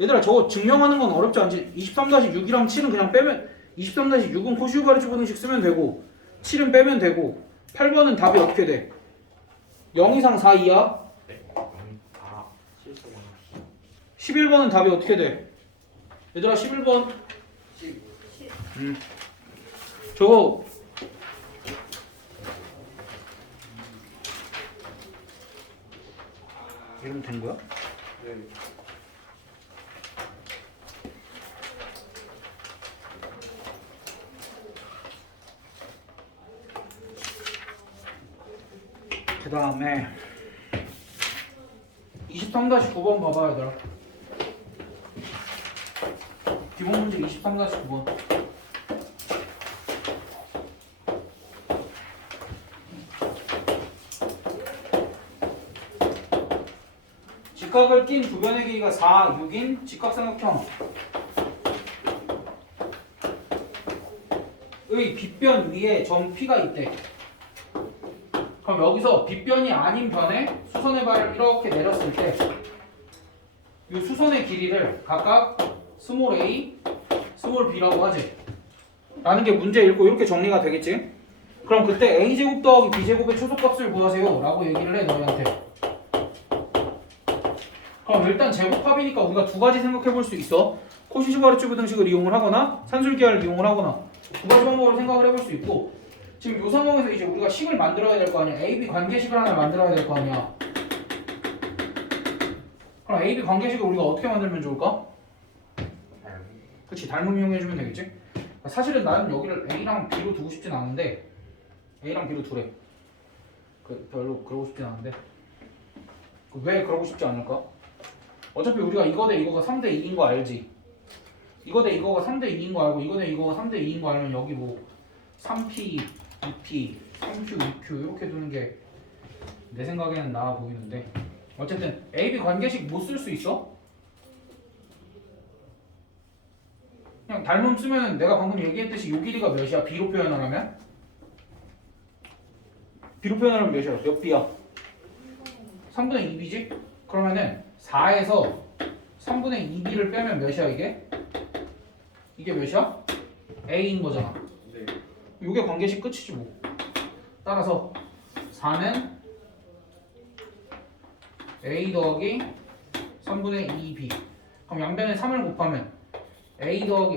얘들아 저거 증명하는 건 어렵지 않지? 23-6이랑 7은 그냥 빼면 23-6은 코시우바르츠 부등식 쓰면 되고 7은 빼면 되고 8번은 답이 어떻게 돼? 0 이상 4 이하? 네. 아 실수가. 11번은 답이 어떻게 돼? 얘들아 11번 저거 이러면 된 거야? 네. 그 다음에 23-9번 봐봐 얘들아. 기본 문제 23-9번. 직각을 낀 두 변의 길이가 4, 6인 직각삼각형의 빗변 위에 점 P가 있대. 그럼 여기서 빗변이 아닌 변에 수선의 발을 이렇게 내렸을 때 이 수선의 길이를 각각 스몰 a, 스몰 b라고 하지. 라는 게 문제 읽고 이렇게 정리가 되겠지. 그럼 그때 a제곱 더하기 b제곱의 초속값을 구하세요 라고 얘기를 해 너희한테. 그럼 일단 제곱합이니까 우리가 두 가지 생각해 볼 수 있어. 코시-슈바르츠 부등식을 이용을 하거나 산술기하를 이용을 하거나 두 가지 방법으로 생각을 해볼 수 있고, 지금 이 상황에서 이제 우리가 식을 만들어야 될 거 아니야. AB 관계식을 하나 만들어야 될 거 아니야. 그럼 AB 관계식을 우리가 어떻게 만들면 좋을까? 그렇지, 닮음 이용해주면 되겠지. 사실은 나는 여기를 A랑 B로 두고 싶진 않은데 A랑 B로 두래. 별로 그러고 싶진 않은데 왜 그러고 싶지 않을까? 어차피 우리가 이거 대 이거가 3대 2인 거 알지? 이거 대 이거가 3대 2인 거 알고 이거 대 이거가 3대 2인 거 알면 여기 뭐 3P, 2P, 3Q, 2Q 이렇게 두는 게 내 생각에는 나아 보이는데 어쨌든 AB 관계식 못 쓸 수 있어? 그냥 닮음 쓰면 내가 방금 얘기했듯이 요 길이가 몇이야? B로 표현을 하면? B로 표현을 하면 몇이야? 몇 B야? 3분의 2B지? 그러면은 4에서 3분의 2B를 빼면 몇이야 이게? 이게 몇이야? A인 거잖아. 네. 요게 관계식 끝이지 뭐. 따라서 4는 A 더하기 3분의 2B. 그럼 양변에 3을 곱하면 A 더하기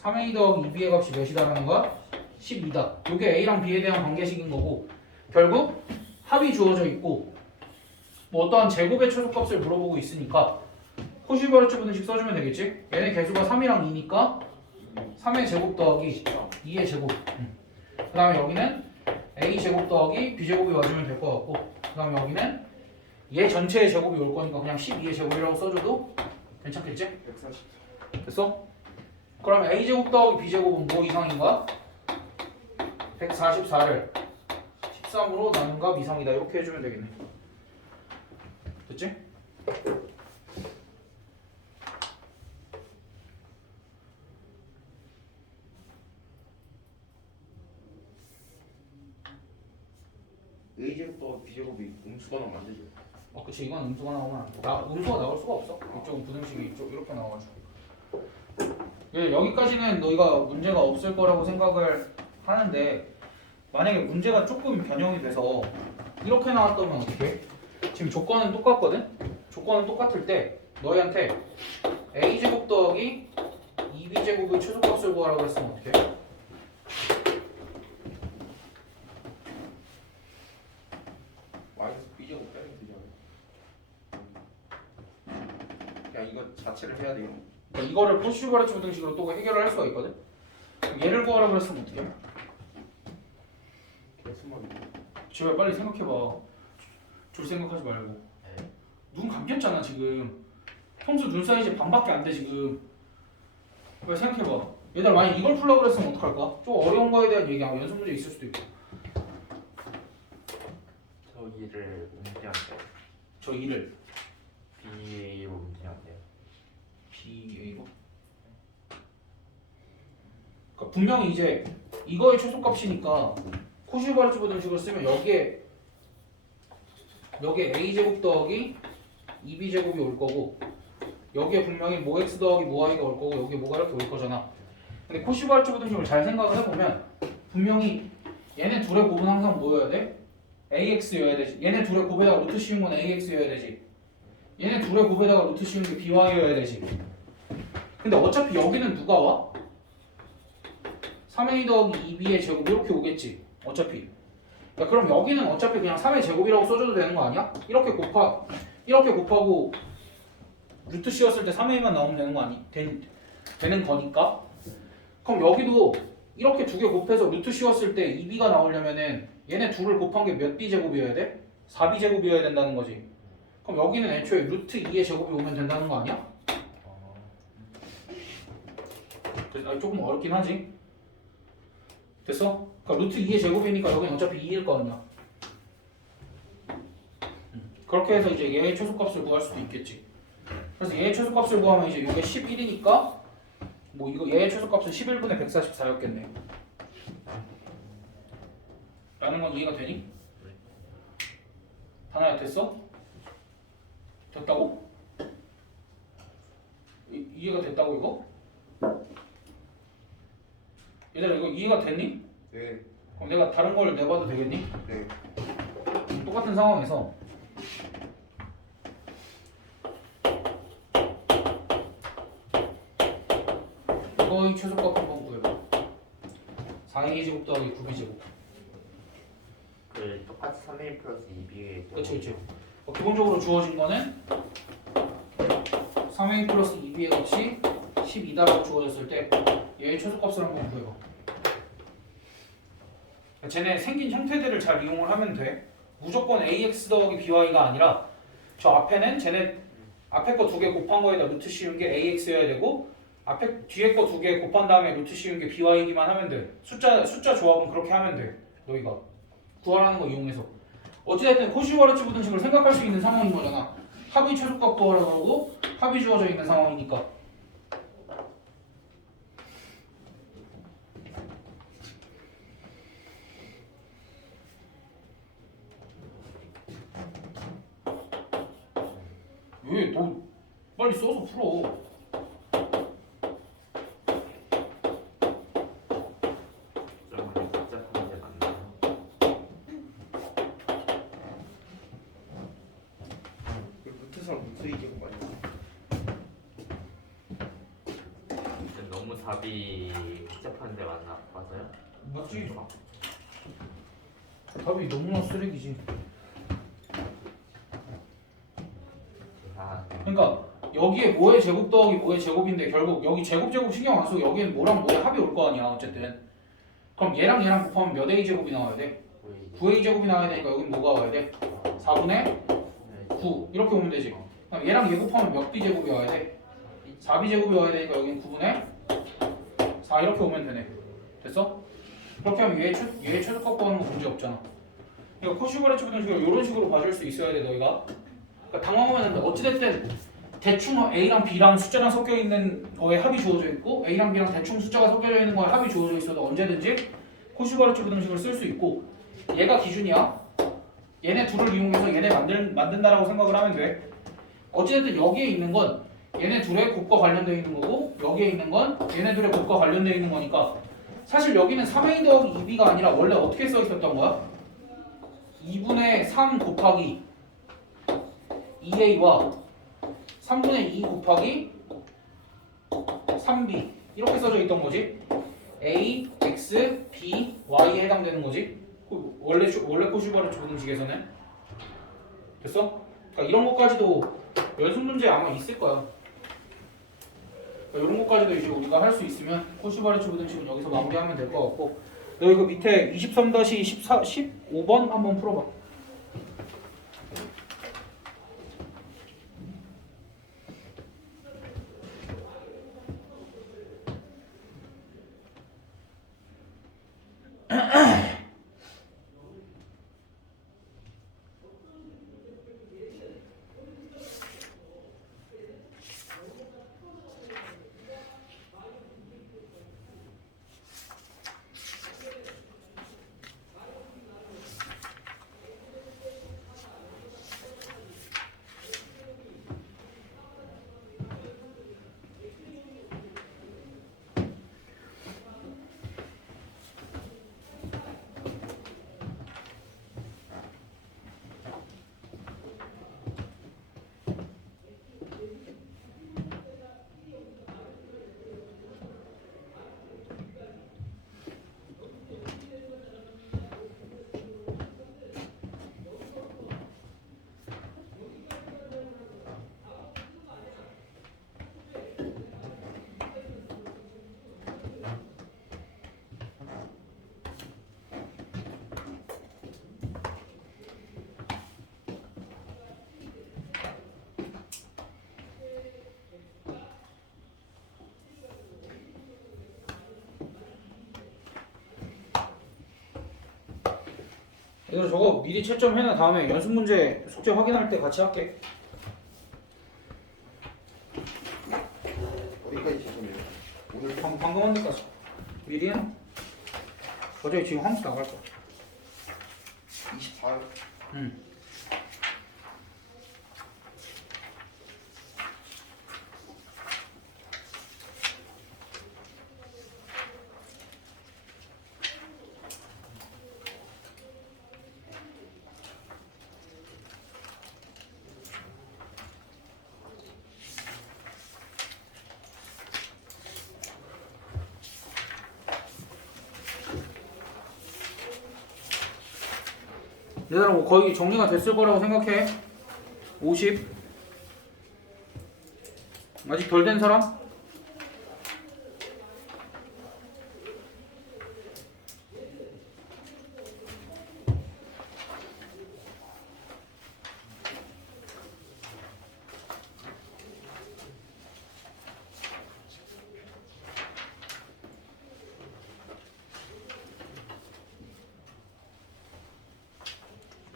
3A 더하기 2B의 값이 몇이다라는 거야? 12다. 요게 A랑 B에 대한 관계식인 거고 결국 합이 주어져 있고 뭐 어떠한 제곱의 최소값을 물어보고 있으니까 코시버르츠 분식 써주면 되겠지? 얘네 개수가 3이랑 2니까 3의 제곱 더하기 2의 제곱. 그 다음에 여기는 A 제곱 더하기 B 제곱이 와주면 될 것 같고 그 다음에 여기는 얘 전체의 제곱이 올 거니까 그냥 12의 제곱이라고 써줘도 괜찮겠지? 140. 됐어? 그러면 A 제곱 더하기 B 제곱은 뭐 이상인가? 144를 13으로 나눈 값 이상이다 이렇게 해주면 되겠네. 됐지? A제곱과 B제곱이 음수가 나오면 안 되죠. 그치 이건 음수가 나오면 안 돼. 음수가 나올 수가 없어. 이쪽은 부등식이 이쪽 이렇게 나와가지고. 여기까지는 너희가 문제가 없을 거라고 생각을 하는데 만약에 문제가 조금 변형이 돼서 이렇게 나왔다면 어떻게? 지금 조건은 똑같거든? 조건은 똑같을 때 너희한테 A제곱 더하기 2B제곱의 최소값을 구하라고 했으면 어떻게? 마이너스 B제곱 빼면 되죠. 그냥 이거 자체를 해야 돼요. 그러니까 이거를 포슈버레츠 부등식으로 또 해결을 할 수가 있거든? 얘를 구하라고 했으면 어떻게? 개수만. 제발 빨리 생각해봐. 줄 생각하지 말고. 네. 눈 감겼잖아 지금. 평소 눈 사이즈 반밖에 안 돼 지금. 왜 생각해봐. 얘들 만약 이걸 풀라고 그랬으면 어떡할까? 좀 어려운 거에 대한 얘기 연습 문제 있을 수도 있고. 저기를 옮기한대요. 저 2를 B로 옮기한대요. BA로. 그러니까 분명히 이제 이거의 최소값이니까 코시우바르츠 부등식을 쓰면 여기에 A 제곱 더하기 2B 제곱이 올 거고 여기에 분명히 모 x 더하기 모 y가 올 거고 여기에 뭐가 이렇게 올 거잖아. 근데 코시우바르츠 부등식을 잘 생각을 해보면 분명히 얘네 둘의 곱은 항상 뭐여야 돼? AX여야 되지. 얘네 둘의 곱에다가 루트 씌운 건 AX여야 되지. 얘네 둘의 곱에다가 루트 씌운 게 BY여야 되지. 근데 어차피 여기는 누가 와? 3A 더하기 2B의 제곱 이렇게 오겠지. 어차피. 야, 그럼 여기는 어차피 그냥 3의 제곱이라고 써줘도 되는 거 아니야? 이렇게 곱하고 루트 씌웠을 때 3A만 나오면 되는 거 되는 거니까. 그럼 여기도 이렇게 두 개 곱해서 루트 씌웠을 때 2B가 나오려면은 얘네 둘을 곱한 게 몇 B 제곱이어야 돼? 4B 제곱이어야 된다는 거지. 그럼 여기는 애초에 루트 2의 제곱이 오면 된다는 거 아니야? 조금 어렵긴 하지. 됐어? 그러니까 루트 2의 제곱이니까 여기는 어차피 2일 거 아니야. 그렇게 해서 이제 얘의 최소값을 구할 수도 있겠지. 그래서 얘의 최소값을 구하면 이제 이게 11이니까 뭐 이거 얘의 최소값은 11분의 144였겠네. 라는 건 이해가 되니? 다나야 됐어? 됐다고? 이해가 됐다고 이거? 얘들아 이거 이해가 됐니? 네. 그럼 내가 다른 걸 내봐도 되겠니? 네. 똑같은 상황에서 이거의 최소값 한번 구해봐. 4A 제곱 더하기 9B 제곱. 그 똑같이 3A 플러스 2B의 그치. 기본적으로 주어진 거는 3A 플러스 2B의 값이 12다라고 주어졌을 때 얘의 최소값을 한번 구해봐. 쟤네 생긴 형태들을 잘 이용을 하면 돼. 무조건 AX 더하기 BY가 아니라 저 앞에는 쟤네 앞에 거 두 개 곱한 거에다 루트 씌운 게 AX여야 되고 뒤에 거 두 개 곱한 다음에 루트 씌운 게 BY기만 하면 돼. 숫자 조합은 그렇게 하면 돼. 너희가 구하라는 거 이용해서 어찌됐든 코시와르츠 부등식을 생각할 수 있는 상황인 거잖아. 합의 최소값 구하라고 하고 합이 주어져 있는 상황이니까. 왜? 너 빨리 써서 풀어. 좀 복잡한 게 많나요? 루트상 루트 이기고 많이 근데 너무 답이 복잡한 데 맞아요? 맞지? 답이 너무나 쓰레기지. 아, 그러니까 여기에 뭐의 제곱 더하기 뭐의 제곱인데 결국 여기 제곱 신경 안 쓰고 여기엔 뭐랑 뭐의 합이 올 거 아니야 어쨌든. 그럼 얘랑 곱하면 몇 a 제곱이 나와야 돼? 9a 제곱이 나와야 되니까 여긴 뭐가 와야 돼? 4분의 9 이렇게 오면 되지. 그럼 얘랑 얘 곱하면 몇 b 제곱이 와야 돼? 4b 제곱이 와야 되니까 여긴 9분의 4 이렇게 오면 되네. 됐어? 그렇게 하면 얘의 최소값 구하는 거 문제 없잖아. 그러니까 코시브레츠 부등식을 이런 식으로 봐줄 수 있어야 돼 너희가. 그러니까 당황하면 안 돼. 어찌됐든 대충 A랑 B랑 숫자랑 섞여 있는 거에 합이 주어져 있고 A랑 B랑 대충 숫자가 섞여져 있는 거에 합이 주어져 있어도 언제든지 코시브레츠 부등식을 쓸 수 있고 얘가 기준이야. 얘네 둘을 이용해서 얘네 만든다라고 생각을 하면 돼. 어찌됐든 여기에 있는 건 얘네 둘의 곱과 관련되어 있는 거고 여기에 있는 건 얘네 둘의 곱과 관련되어 있는 거니까 사실 여기는 3a 더하기 2b가 아니라 원래 어떻게 써 있었던 거야? 2분의 3 곱하기 2a와 3분의 2 곱하기 3b 이렇게 써져 있던 거지. a, x, b, y에 해당되는 거지. 원래 코시브레츠 부등식에서는 됐어? 그러니까 이런 것까지도 연습 문제 아마 있을 거야. 그러니까 이런 것까지도 이제 우리가 할 수 있으면 코시브레츠 부등식은 여기서 마무리하면 될 것 같고 너희 그 밑에 23-14, 15번 한번 풀어봐. 얘들아 저거 미리 채점해놔. 다음에 연습 문제 숙제 확인할 때 같이 할게. 어디까지 시점이에요? 오늘 방금 한 데까지. 미리는 어차피 지금 함수 나갈 거야. 24일 응. 얘들아 뭐 거의 정리가 됐을 거라고 생각해. 50 아직 덜 된 사람?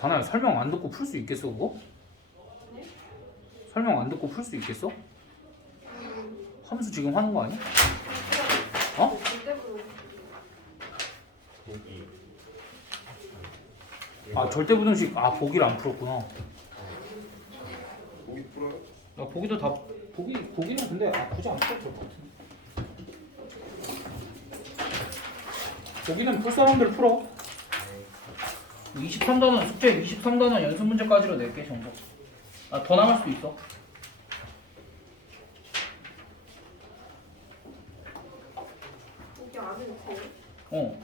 다나야 설명 안 듣고 풀 수 있겠어 그거? 네? 설명 안 듣고 풀 수 있겠어? 함수 지금 하는 거 아니야? 어? 절대부분. 보기. 아 절대부등식 보기를 안 풀었구나. 보기 풀어요? 나 보기도 다 보기는 근데 굳이 안 풀어도 될 것 같은데. 보기는 풀 사람들 풀어. 23단원 숙제 23단원 연습 문제까지로 낼게 정도. 더 남을 수도 있어. 거기 안에 있어요?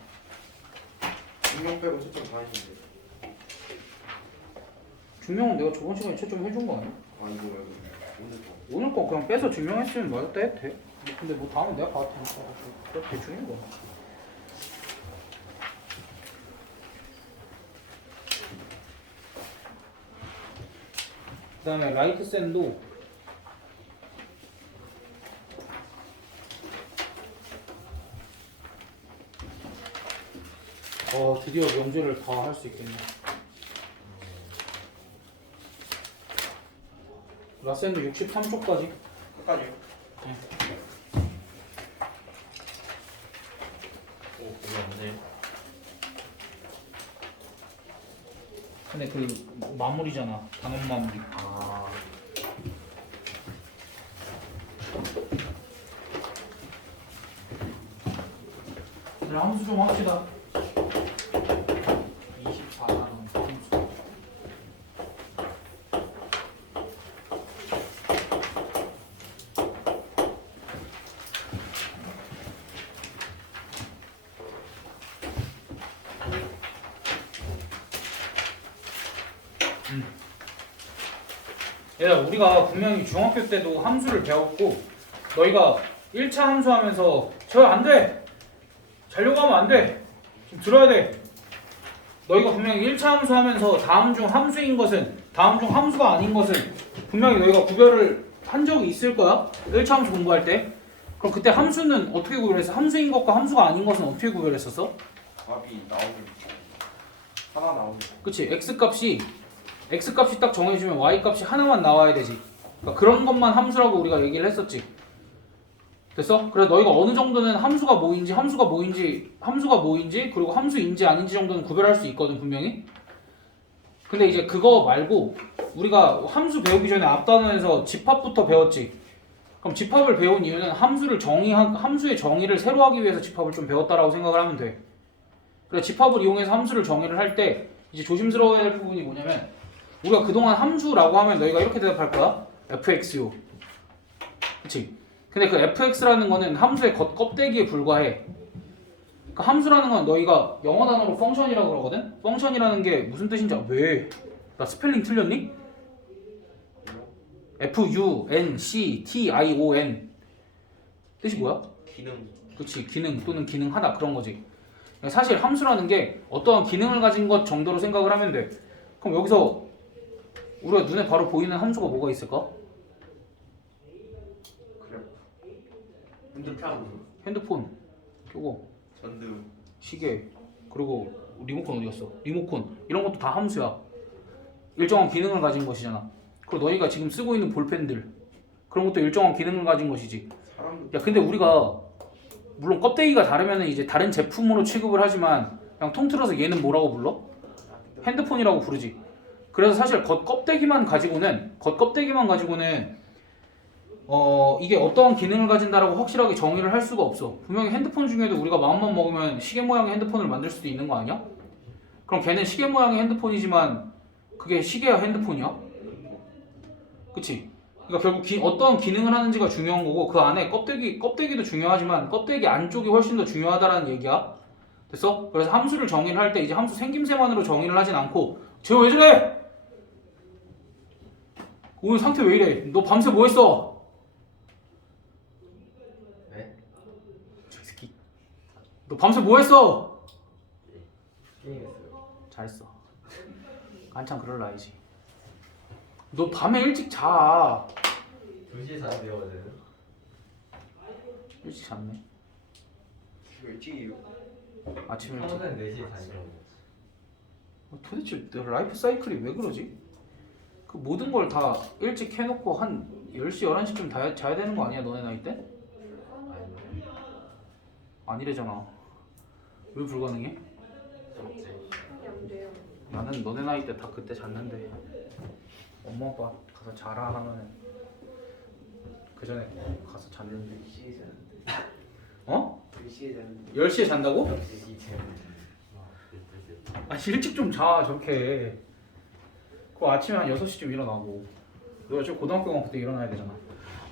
중경 빼고 채점 다 했는데. 증명은 내가 저번 시간에 채점 해준 거 아니야? 이거요. 오늘 거. 오늘 거 그냥 빼서 증명했으면 맞았다 해도 돼. 근데 뭐 다음은 내가 봐도 되니까 그냥 대충 해 뭐. 그 다음에 라이트 샌도 드디어 명제를 다 할 수 있겠네. 라센도 63초까지. 끝까지요. 오 그게 없네. 근데 그 마무리잖아. 단원 마무리. 아. 그래 함수 좀 합시다. 24단원 함수. 얘들아 우리가 분명히 중학교 때도 함수를 배웠고 너희가 1차 함수 하면서 저 안돼! 자려고 하면 안돼! 좀 들어야 돼. 너희가 분명히 1차 함수 하면서 다음 중 함수인 것은 다음 중 함수가 아닌 것은 분명히 너희가 구별을 한 적이 있을 거야. 1차 함수 공부할 때. 그럼 그때 함수는 어떻게 구별했어? 함수인 것과 함수가 아닌 것은 어떻게 구별했었어? 답이 나오면 하나 나오면. 그치? X값이 딱 정해지면 Y값이 하나만 나와야 되지. 그러니까 그런 것만 함수라고 우리가 얘기를 했었지. 됐어? 그래서 너희가 어느 정도는 함수가 뭐인지 그리고 함수인지 아닌지 정도는 구별할 수 있거든 분명히. 근데 이제 그거 말고 우리가 함수 배우기 전에 앞 단원에서 집합부터 배웠지. 그럼 집합을 배운 이유는 함수의 정의를 새로 하기 위해서 집합을 좀 배웠다라고 생각을 하면 돼. 그래 집합을 이용해서 함수를 정의를 할 때 이제 조심스러워야 할 부분이 뭐냐면 우리가 그동안 함수라고 하면 너희가 이렇게 대답할 거야. fx요. 그치? 근데 그 fx라는 거는 함수의 겉껍데기에 불과해. 그러니까 함수라는 건 너희가 영어 단어로 펑션이라고 그러거든? 펑션이라는 게 무슨 뜻인지 왜? 나 스펠링 틀렸니? function 뜻이 뭐야? 기능. 그치 기능 또는 기능하다 그런 거지. 사실 함수라는 게 어떠한 기능을 가진 것 정도로 생각을 하면 돼. 그럼 여기서 우리가 눈에 바로 보이는 함수가 뭐가 있을까? 그래. 핸드폰, 요거, 전등. 시계, 그리고 리모컨 어디 갔어? 리모컨 이런 것도 다 함수야. 일정한 기능을 가진 것이잖아. 그리고 너희가 지금 쓰고 있는 볼펜들 그런 것도 일정한 기능을 가진 것이지. 야 근데 우리가 물론 껍데기가 다르면 이제 다른 제품으로 취급을 하지만 그냥 통틀어서 얘는 뭐라고 불러? 핸드폰이라고 부르지. 그래서 사실 겉껍데기만 가지고는 이게 어떠한 기능을 가진다라고 확실하게 정의를 할 수가 없어. 분명히 핸드폰 중에도 우리가 마음만 먹으면 시계 모양의 핸드폰을 만들 수도 있는 거 아니야? 그럼 걔는 시계 모양의 핸드폰이지만 그게 시계야 핸드폰이야? 그치? 그러니까 결국 어떠한 기능을 하는지가 중요한 거고 그 안에 껍데기도 중요하지만 껍데기 안쪽이 훨씬 더 중요하다라는 얘기야. 됐어? 그래서 함수를 정의를 할 때 이제 함수 생김새만으로 정의를 하진 않고 쟤 왜 저래? 오늘 상태 왜 이래? 너 밤새 뭐 했어? 네? 저 새끼. 너 밤새 뭐 했어? 게임했어요. 잘했어. 한참 그럴 나이지. 너 밤에 일찍 자. 2시에 자는데요 어제는? 일찍 잤네. 일찍이요. 아침 일찍. 평소엔 4시에 자니까 도대체 내 라이프 사이클이 왜 그러지? 그 모든 걸 다 일찍 해놓고 한 10시, 11시쯤 자야 되는 거 아니야 너네 나이 때? 아니래잖아. 왜 불가능해? 그렇지. 하기 안 돼요. 나는 너네 나이 때 다 그때 잤는데 엄마 아빠 가서 자라 하면은 그 전에 가서 잤는데 2시에 자는데. 어? 2시에 자는데. 10시에 잔다고? 2시에 아니 일찍 좀 자 저렇게. 그 아침에 한 6시쯤 일어나고 너 어차피 고등학교 가면 그때 일어나야 되잖아.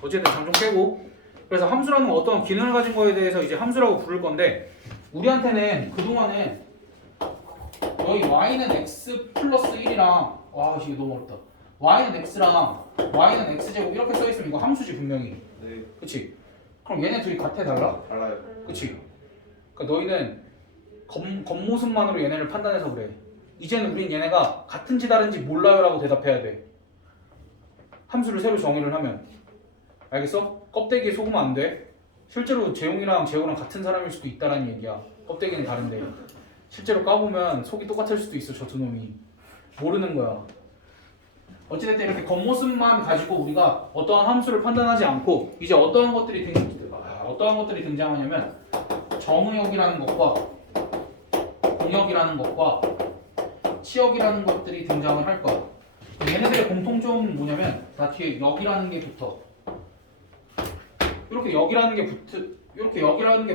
어쨌든 잠 좀 깨고. 그래서 함수라는 건 어떤 기능을 가진 거에 대해서 이제 함수라고 부를 건데 우리한테는 그동안에 여기 y는 x 플러스 1이랑 와 이게 너무 어렵다. y는 x랑 y는 x제곱 이렇게 써있으면 이거 함수지 분명히. 네. 그치? 그럼 얘네 둘이 같아 달라? 달라요. 그치? 그러니까 너희는 겉모습만으로 얘네를 판단해서 그래. 이제는 우린 얘네가 같은지 다른지 몰라요 라고 대답해야 돼. 함수를 새로 정의를 하면. 알겠어? 껍데기에 속으면 안 돼. 실제로 재용이랑 재호랑 같은 사람일 수도 있다라는 얘기야. 껍데기는 다른데 실제로 까보면 속이 똑같을 수도 있어. 저 두 놈이 모르는 거야. 어찌됐든 이렇게 겉모습만 가지고 우리가 어떠한 함수를 판단하지 않고 이제 어떠한 것들이 등장하냐면 정의역이라는 것과 공역이라는 것과 치역이라는 것들이 등장을 할 거야. 얘네들의 공통점은 뭐냐면 다 뒤에 역이라는 게 붙어. 이렇게 역이라는 게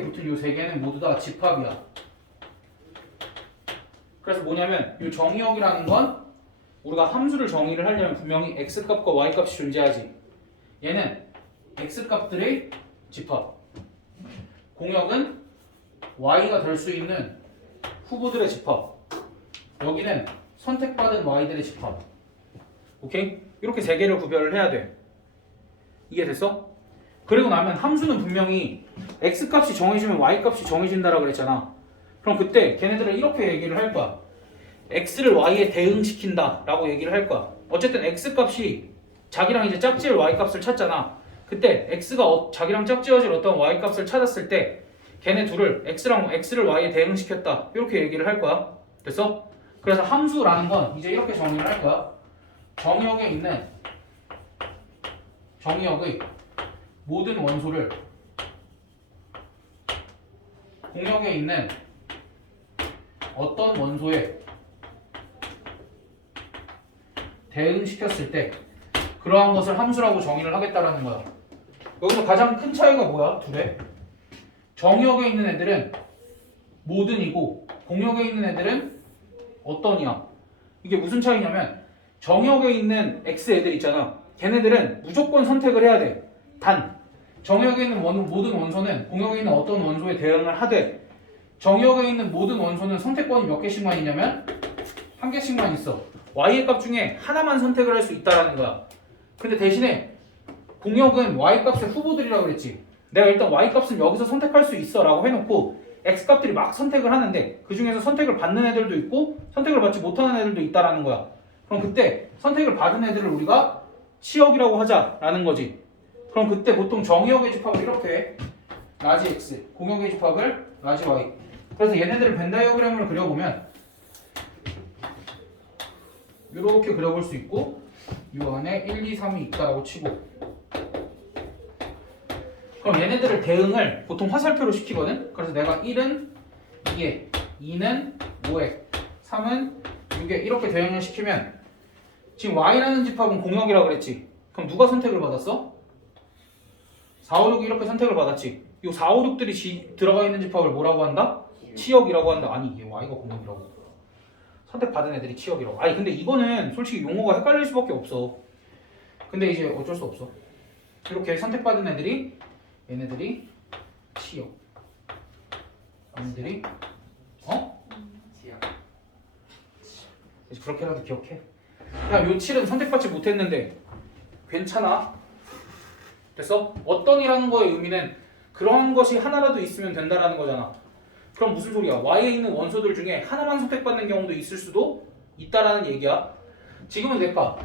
붙은 요 세 개는 모두 다 집합이야. 그래서 뭐냐면 이 정의역이라는 건 우리가 함수를 정의를 하려면 분명히 x값과 y값이 존재하지. 얘는 x값들의 집합. 공역은 y가 될 수 있는 후보들의 집합. 여기는 선택받은 y들의 집합. 오케이? 이렇게 세 개를 구별을 해야 돼. 이해됐어? 그리고 나면 함수는 분명히 x값이 정해지면 y값이 정해진다라고 그랬잖아. 그럼 그때 걔네들은 이렇게 얘기를 할 거야. x를 y에 대응시킨다 라고 얘기를 할 거야. 어쨌든 x값이 자기랑 이제 짝지을 y값을 찾잖아. 그때 x가 자기랑 짝지어질 어떤 y값을 찾았을 때 걔네 둘을 x를 y에 대응시켰다 이렇게 얘기를 할 거야. 됐어? 그래서 함수라는 건 이제 이렇게 정의를 할 거야. 정의역에 있는 정의역의 모든 원소를 공역에 있는 어떤 원소에 대응시켰을 때 그러한 것을 함수라고 정의를 하겠다라는 거야. 여기서 가장 큰 차이가 뭐야? 둘에 정의역에 있는 애들은 모든이고 공역에 있는 애들은 어떤이야. 이게 무슨 차이냐면 정의역에 있는 x 애들 있잖아. 걔네들은 무조건 선택을 해야 돼. 단 정의역에 있는 모든 원소는 공역에 있는 어떤 원소에 대응을 하되 정의역에 있는 모든 원소는 선택권이 몇 개씩만 있냐면 한 개씩만 있어. y의 값 중에 하나만 선택을 할 수 있다라는 거야. 근데 대신에 공역은 y 값의 후보들이라고 그랬지. 내가 일단 y 값은 여기서 선택할 수 있어 라고 해놓고 x 값들이 막 선택을 하는데 그 중에서 선택을 받는 애들도 있고 선택을 받지 못하는 애들도 있다라는 거야. 그럼 그때 선택을 받은 애들을 우리가 치역이라고 하자라는 거지. 그럼 그때 보통 정의역의 집합을 이렇게 해. 라지 x, 공역의 집합을 라지 y. 그래서 얘네들을 벤 다이어그램으로 그려보면 이렇게 그려볼 수 있고 이 안에 1, 2, 3이 있다라고 치고 그럼 얘네들을 대응을 보통 화살표로 시키거든. 그래서 내가 1은 2에 2는 5에 3은 6에 이렇게 대응을 시키면 지금 y라는 집합은 공역이라고 그랬지. 그럼 누가 선택을 받았어? 4, 5, 6이 이렇게 선택을 받았지. 이 4, 5, 6들이 들어가 있는 집합을 뭐라고 한다? 치역이라고 한다. 아니 이게 y가 공역이라고. 선택받은 애들이 치역이라고. 아니 근데 이거는 솔직히 용어가 헷갈릴 수밖에 없어. 근데 이제 어쩔 수 없어. 이렇게 선택받은 애들이 얘네들이 치역. 얘네들이 치약. 그렇게라도 기억해. 야, 요 7은 선택받지 못했는데 괜찮아? 됐어? 어떤이라는 거의 의미는 그런 것이 하나라도 있으면 된다라는 거잖아. 그럼 무슨 소리야? y에 있는 원소들 중에 하나만 선택받는 경우도 있을 수도 있다라는 얘기야. 지금은 내가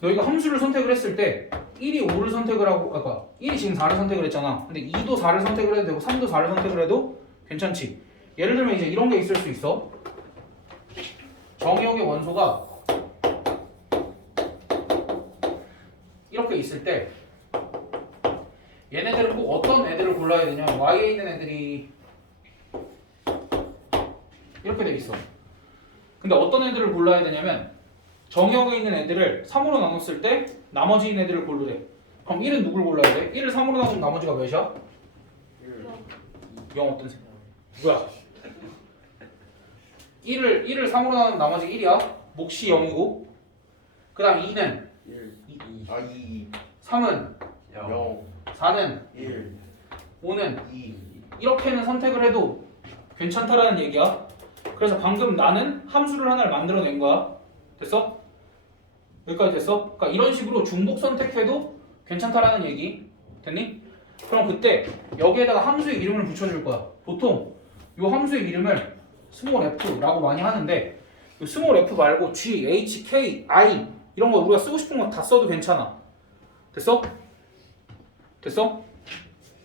너희가 함수를 선택을 했을 때 1이 5를 선택을 하고 아까 1이 지금 4를 선택을 했잖아. 근데 2도 4를 선택을 해도 되고 3도 4를 선택을 해도 괜찮지. 예를 들면 이제 이런 게 있을 수 있어. 정의역의 원소가 이렇게 있을 때 얘네들은 꼭 어떤 애들을 골라야 되냐면 Y에 있는 애들이 이렇게 돼 있어. 근데 어떤 애들을 골라야 되냐면 정의역에 있는 애들을 3으로 나눴을 때 나머지 있는 애들을 고르래. 그럼 1은 누굴 골라야 돼? 1을 3으로 나누면 나머지가 몇이야? 0 어떤 색? 뭐야? 1을 3으로 나누면 나머지 1이야. 몫이 0이고 그 다음 2는 1 아 2. 3은 0 4는 1 5는 2 이렇게는 선택을 해도 괜찮다라는 얘기야. 그래서 방금 나는 함수를 하나를 만들어낸 거야. 됐어? 여기까지 됐어? 그러니까 이런 식으로 중복 선택해도 괜찮다라는 얘기. 됐니? 그럼 그때 여기에다가 함수의 이름을 붙여줄 거야. 보통 이 함수의 이름을 스몰 f라고 많이 하는데 이 스몰 f 말고 g, h, k, i 이런 거 우리가 쓰고 싶은 거 다 써도 괜찮아. 됐어? 됐어?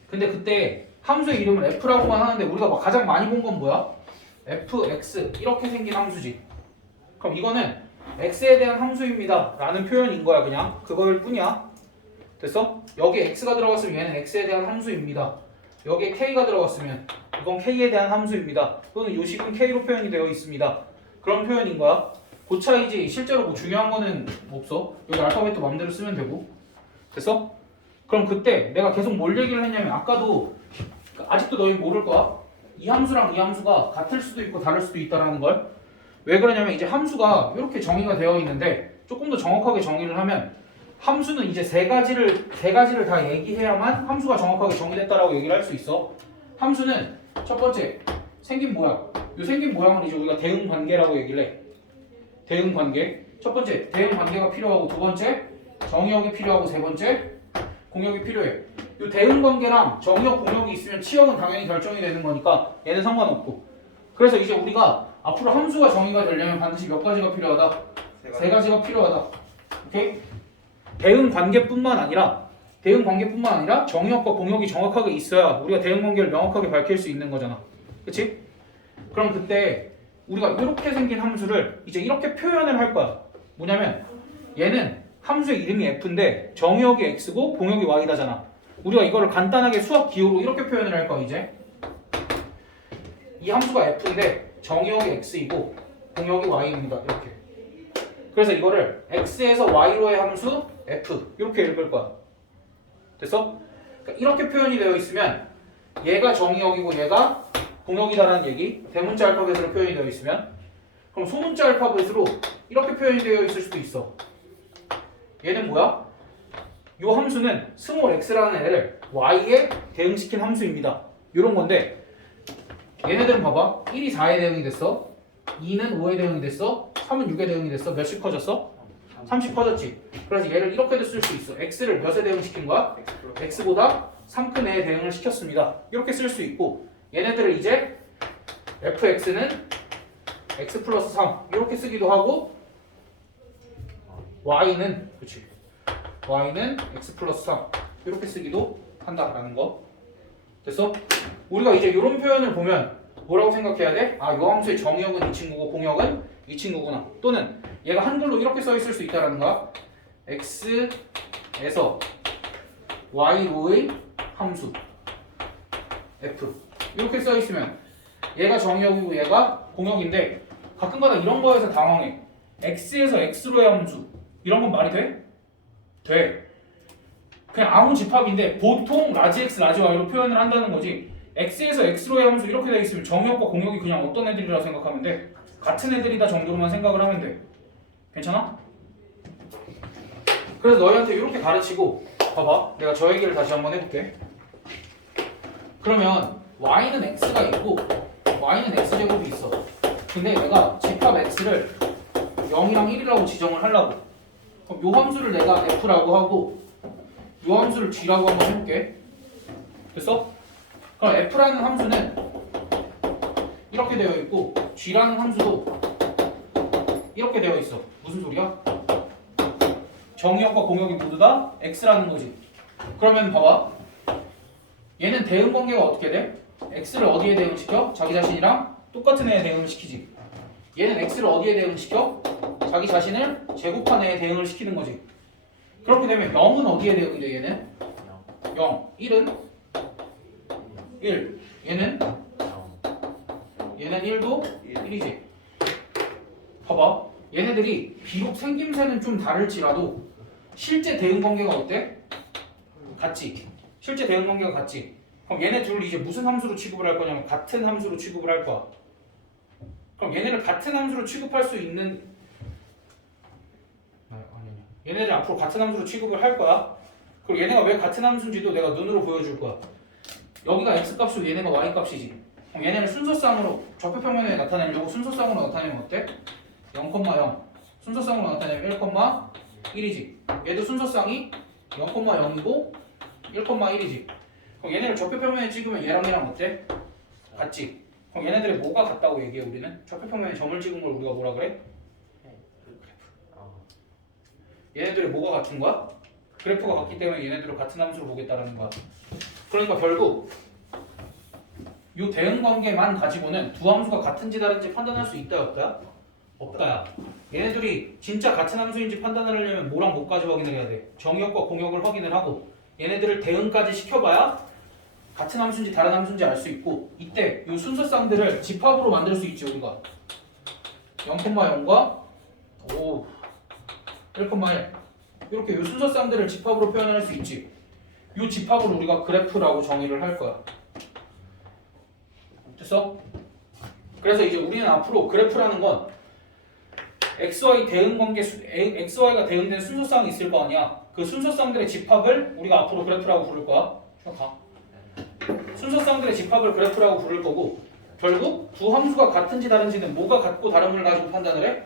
근데 그때 함수의 이름을 f라고만 하는데 우리가 막 가장 많이 본 건 뭐야? fx 이렇게 생긴 함수지. 그럼 이거는 x에 대한 함수입니다 라는 표현인 거야. 그냥 그거일 뿐이야. 됐어? 여기에 x가 들어갔으면 얘는 x에 대한 함수입니다. 여기에 k가 들어갔으면 이건 k에 대한 함수입니다. 또는 요 식은 k로 표현이 되어 있습니다. 그런 표현인 거야. 그 차이지 실제로 뭐 중요한 거는 없어. 여기 알파벳도 마음대로 쓰면 되고. 됐어? 그럼 그때 내가 계속 뭘 얘기를 했냐면 아까도 아직도 너희 모를 거야. 이 함수랑 이 함수가 같을 수도 있고 다를 수도 있다라는 걸. 왜 그러냐면 이제 함수가 이렇게 정의가 되어 있는데 조금 더 정확하게 정의를 하면 함수는 이제 세 가지를 다 얘기해야만 함수가 정확하게 정의됐다라고 얘기를 할 수 있어. 함수는 첫 번째 생긴 모양. 이 생긴 모양을 이제 우리가 대응 관계라고 얘기를 해. 대응 관계. 첫 번째 대응 관계가 필요하고 두 번째 정의역이 필요하고 세 번째 공역이 필요해. 이 대응 관계랑 정의역, 공역이 있으면 치역은 당연히 결정이 되는 거니까 얘는 상관없고. 그래서 이제 우리가 앞으로 함수가 정의가 되려면 반드시 몇 가지가 필요하다? 세 가지가 필요하다. 오케이? 대응 관계뿐만 아니라 정의역과 공역이 정확하게 있어야 우리가 대응 관계를 명확하게 밝힐 수 있는 거잖아. 그치? 그럼 그때 우리가 이렇게 생긴 함수를 이제 이렇게 표현을 할 거야. 뭐냐면 얘는 함수의 이름이 f인데 정의역이 x고 공역이 y다잖아. 우리가 이거를 간단하게 수학 기호로 이렇게 표현을 할 거야. 이제 이 함수가 f인데 정의역이 x이고 공역이 y입니다. 이렇게. 그래서 이거를 x에서 y로의 함수 f 이렇게 읽을 거야. 됐어? 그러니까 이렇게 표현이 되어 있으면 얘가 정의역이고 얘가 공역이다라는 얘기. 대문자 알파벳으로 표현이 되어 있으면 그럼 소문자 알파벳으로 이렇게 표현이 되어 있을 수도 있어. 얘는 뭐야? 이 함수는 스몰 x라는 애를 y에 대응시킨 함수입니다. 이런 건데 얘네들은 봐봐. 1이 4에 대응이 됐어. 2는 5에 대응이 됐어. 3은 6에 대응이 됐어. 몇씩 커졌어? 30 커졌지. 그래서 얘를 이렇게도 쓸 수 있어. x를 몇에 대응시킨 거야? x보다 3큰 애에 대응을 시켰습니다. 이렇게 쓸 수 있고 얘네들을 이제 fx는 x 플러스 3 이렇게 쓰기도 하고 y는 그치 y는 x 플러스 3 이렇게 쓰기도 한다라는 거. 됐어? 우리가 이제 이런 표현을 보면 뭐라고 생각해야 돼? 아, 요 함수의 정의역은 이 친구고 공역은 이 친구구나. 또는 얘가 한글로 이렇게 써 있을 수 있다라는 거야. x에서 y로의 함수 f 이렇게 써 있으면 얘가 정의역이고 얘가 공역인데 가끔가다 이런 거에서 당황해. x에서 x로의 함수 이런 건 말이 돼? 돼. 그냥 아무 집합인데 보통 라지 x, 라지 y로 표현을 한다는 거지. x에서 x로의 함수 이렇게 돼 있으면 정의역과 공역이 그냥 어떤 애들이라고 생각하면 돼? 같은 애들이다 정도로만 생각을 하면 돼. 괜찮아? 그래서 너희한테 이렇게 가르치고 봐봐. 내가 저 얘기를 다시 한번 해볼게. 그러면 y는 x가 있고 y는 x제곱이 있어. 근데 내가 집합 x를 0이랑 1이라고 지정을 하려고. 그럼 요 함수를 내가 f라고 하고 요 함수를 g라고 한번 해볼게. 됐어? 그럼 f라는 함수는 이렇게 되어 있고 g라는 함수도 이렇게 되어 있어. 무슨 소리야? 정의역과 공역이 모두 다 x라는 거지. 그러면 봐봐. 얘는 대응 관계가 어떻게 돼? x를 어디에 대응시켜? 자기 자신이랑 똑같은 애에 대응을 시키지. 얘는 x를 어디에 대응시켜? 자기 자신을 제곱한 애에 대응을 시키는 거지. 그렇게 되면 0은 어디에 대응이 돼 얘는? 0. 1은? 1. 얘는? 얘는 1도 1이지. 봐봐. 얘네들이 비록 생김새는 좀 다를지라도 실제 대응 관계가 어때? 같지. 실제 대응 관계가 같지. 그럼 얘네 둘 이제 무슨 함수로 취급을 할 거냐면 같은 함수로 취급을 할 거야. 그럼 얘네를 같은 함수로 취급할 수 있는 얘네들 앞으로 같은 함수로 취급을 할 거야. 그리고 얘네가 왜 같은 함수인지도 내가 눈으로 보여줄 거야. 여기가 x값이고 얘네가 y값이지. 그럼 얘네를 순서쌍으로 좌표평면에 나타내려고 순서쌍으로 나타내면 어때? 0,0 순서쌍으로 나타내면 1,1이지. 얘도 순서쌍이 0,0이고 1,1이지. 그럼 얘네를 좌표평면에 찍으면 얘랑 어때? 같지. 그럼 얘네들의 뭐가 같다고 얘기해 우리는? 좌표평면에 점을 찍은 걸 우리가 뭐라 그래? 얘네들의 뭐가 같은 거야? 그래프가 같기 때문에 얘네들을 같은 함수로 보겠다라는 거야. 그러니까 결국 이 대응 관계만 가지고는 두 함수가 같은지 다른지 판단할 수 있다 없다야? 없다야. 얘네들이 진짜 같은 함수인지 판단을 하려면 뭐랑 뭐까지 확인을 해야 돼? 정의역과 공역을 확인을 하고 얘네들을 대응까지 시켜봐야 같은 함수인지 다른 함수인지 알 수 있고 이때 이 순서쌍들을 집합으로 만들 수 있지 우리가 0,0과 1,1 이렇게 이 순서쌍들을 집합으로 표현할 수 있지. 이 집합을 우리가 그래프라고 정의를 할 거야. 됐어? 그래서 이제 우리는 앞으로 그래프라는 건 XY 대응 관계 XY가 대응된 순서쌍이 있을 거 아니야. 그 순서쌍들의 집합을 우리가 앞으로 그래프라고 부를 거야. 가. 순서쌍들의 집합을 그래프라고 부를 거고 결국 두 함수가 같은지 다른지는 뭐가 같고 다름을 가지고 판단을 해?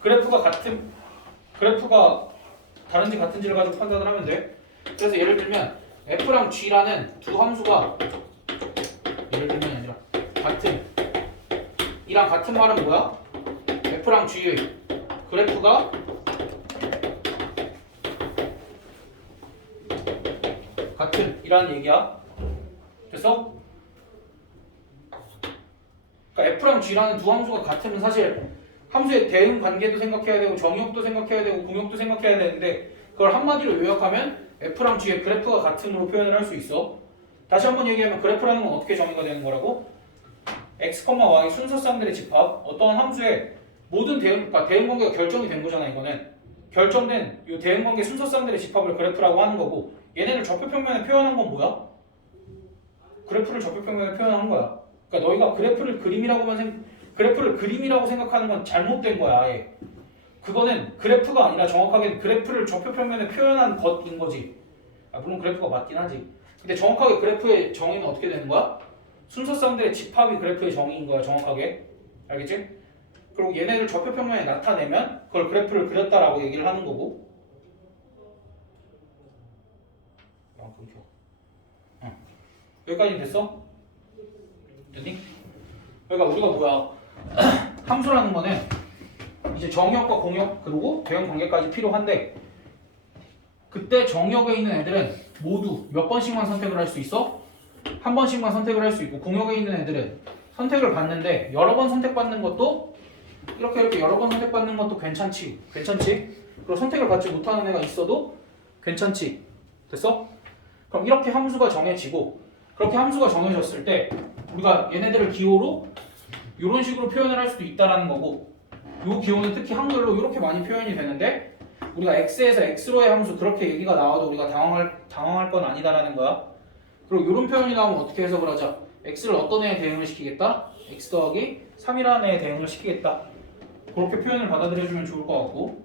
그래프가 다른지 같은지를 가지고 판단을 하면 돼. 그래서 예를 들면 f랑 g라는 두 함수가 예를 들면 아니라 같은 이랑 같은 말은 뭐야? f랑 g의 그래프가 같은 이라는 얘기야. 됐어? 그러니까 f랑 g라는 두 함수가 같으면 사실 함수의 대응 관계도 생각해야 되고 정의역도 생각해야 되고 공역도 생각해야 되는데 그걸 한마디로 요약하면 f랑 g의 그래프가 같음으로 표현을 할 수 있어. 다시 한번 얘기하면 그래프라는 건 어떻게 정의가 되는 거라고? x, y 순서쌍들의 집합 어떠한 함수의 모든 그러니까 대응 관계가 결정이 된 거잖아. 이거는 결정된 이 대응 관계 순서쌍들의 집합을 그래프라고 하는 거고 얘네를 좌표평면에 표현한 건 뭐야? 그래프를 좌표평면에 표현한 거야. 그러니까 너희가 그래프를 그림이라고 생각하는 건 잘못된 거야. 아예. 그거는 그래프가 아니라 정확하게 그래프를 좌표평면에 표현한 것인 거지. 물론 그래프가 맞긴 하지. 근데 정확하게 그래프의 정의는 어떻게 되는 거야? 순서쌍들의 집합이 그래프의 정의인 거야. 정확하게. 알겠지? 그리고 얘네를 좌표평면에 나타내면 그걸 그래프를 그렸다라고 얘기를 하는 거고. 여기까지 됐어? 됐니? 그러니까 우리가 뭐야? 함수라는 거는 이제 정의역과 공역 그리고 대응 관계까지 필요한데 그때 정의역에 있는 애들은 모두 몇 번씩만 선택을 할 수 있어? 한 번씩만 선택을 할 수 있고 공역에 있는 애들은 선택을 받는데 여러 번 선택받는 것도 이렇게 여러 번 선택받는 것도 괜찮지? 그리고 선택을 받지 못하는 애가 있어도 괜찮지? 됐어? 그럼 이렇게 함수가 정해지고 그렇게 함수가 정해졌을 때 우리가 얘네들을 기호로 이런 식으로 표현을 할 수도 있다라는 거고 이 기호는 특히 한글로 이렇게 많이 표현이 되는데 우리가 x에서 x로의 함수 그렇게 얘기가 나와도 우리가 당황할 건 아니다라는 거야. 그리고 이런 표현이 나오면 어떻게 해석을 하자? x를 어떤 애에 대응을 시키겠다? x 더하기 3이라는 애에 대응을 시키겠다. 그렇게 표현을 받아들여주면 좋을 것 같고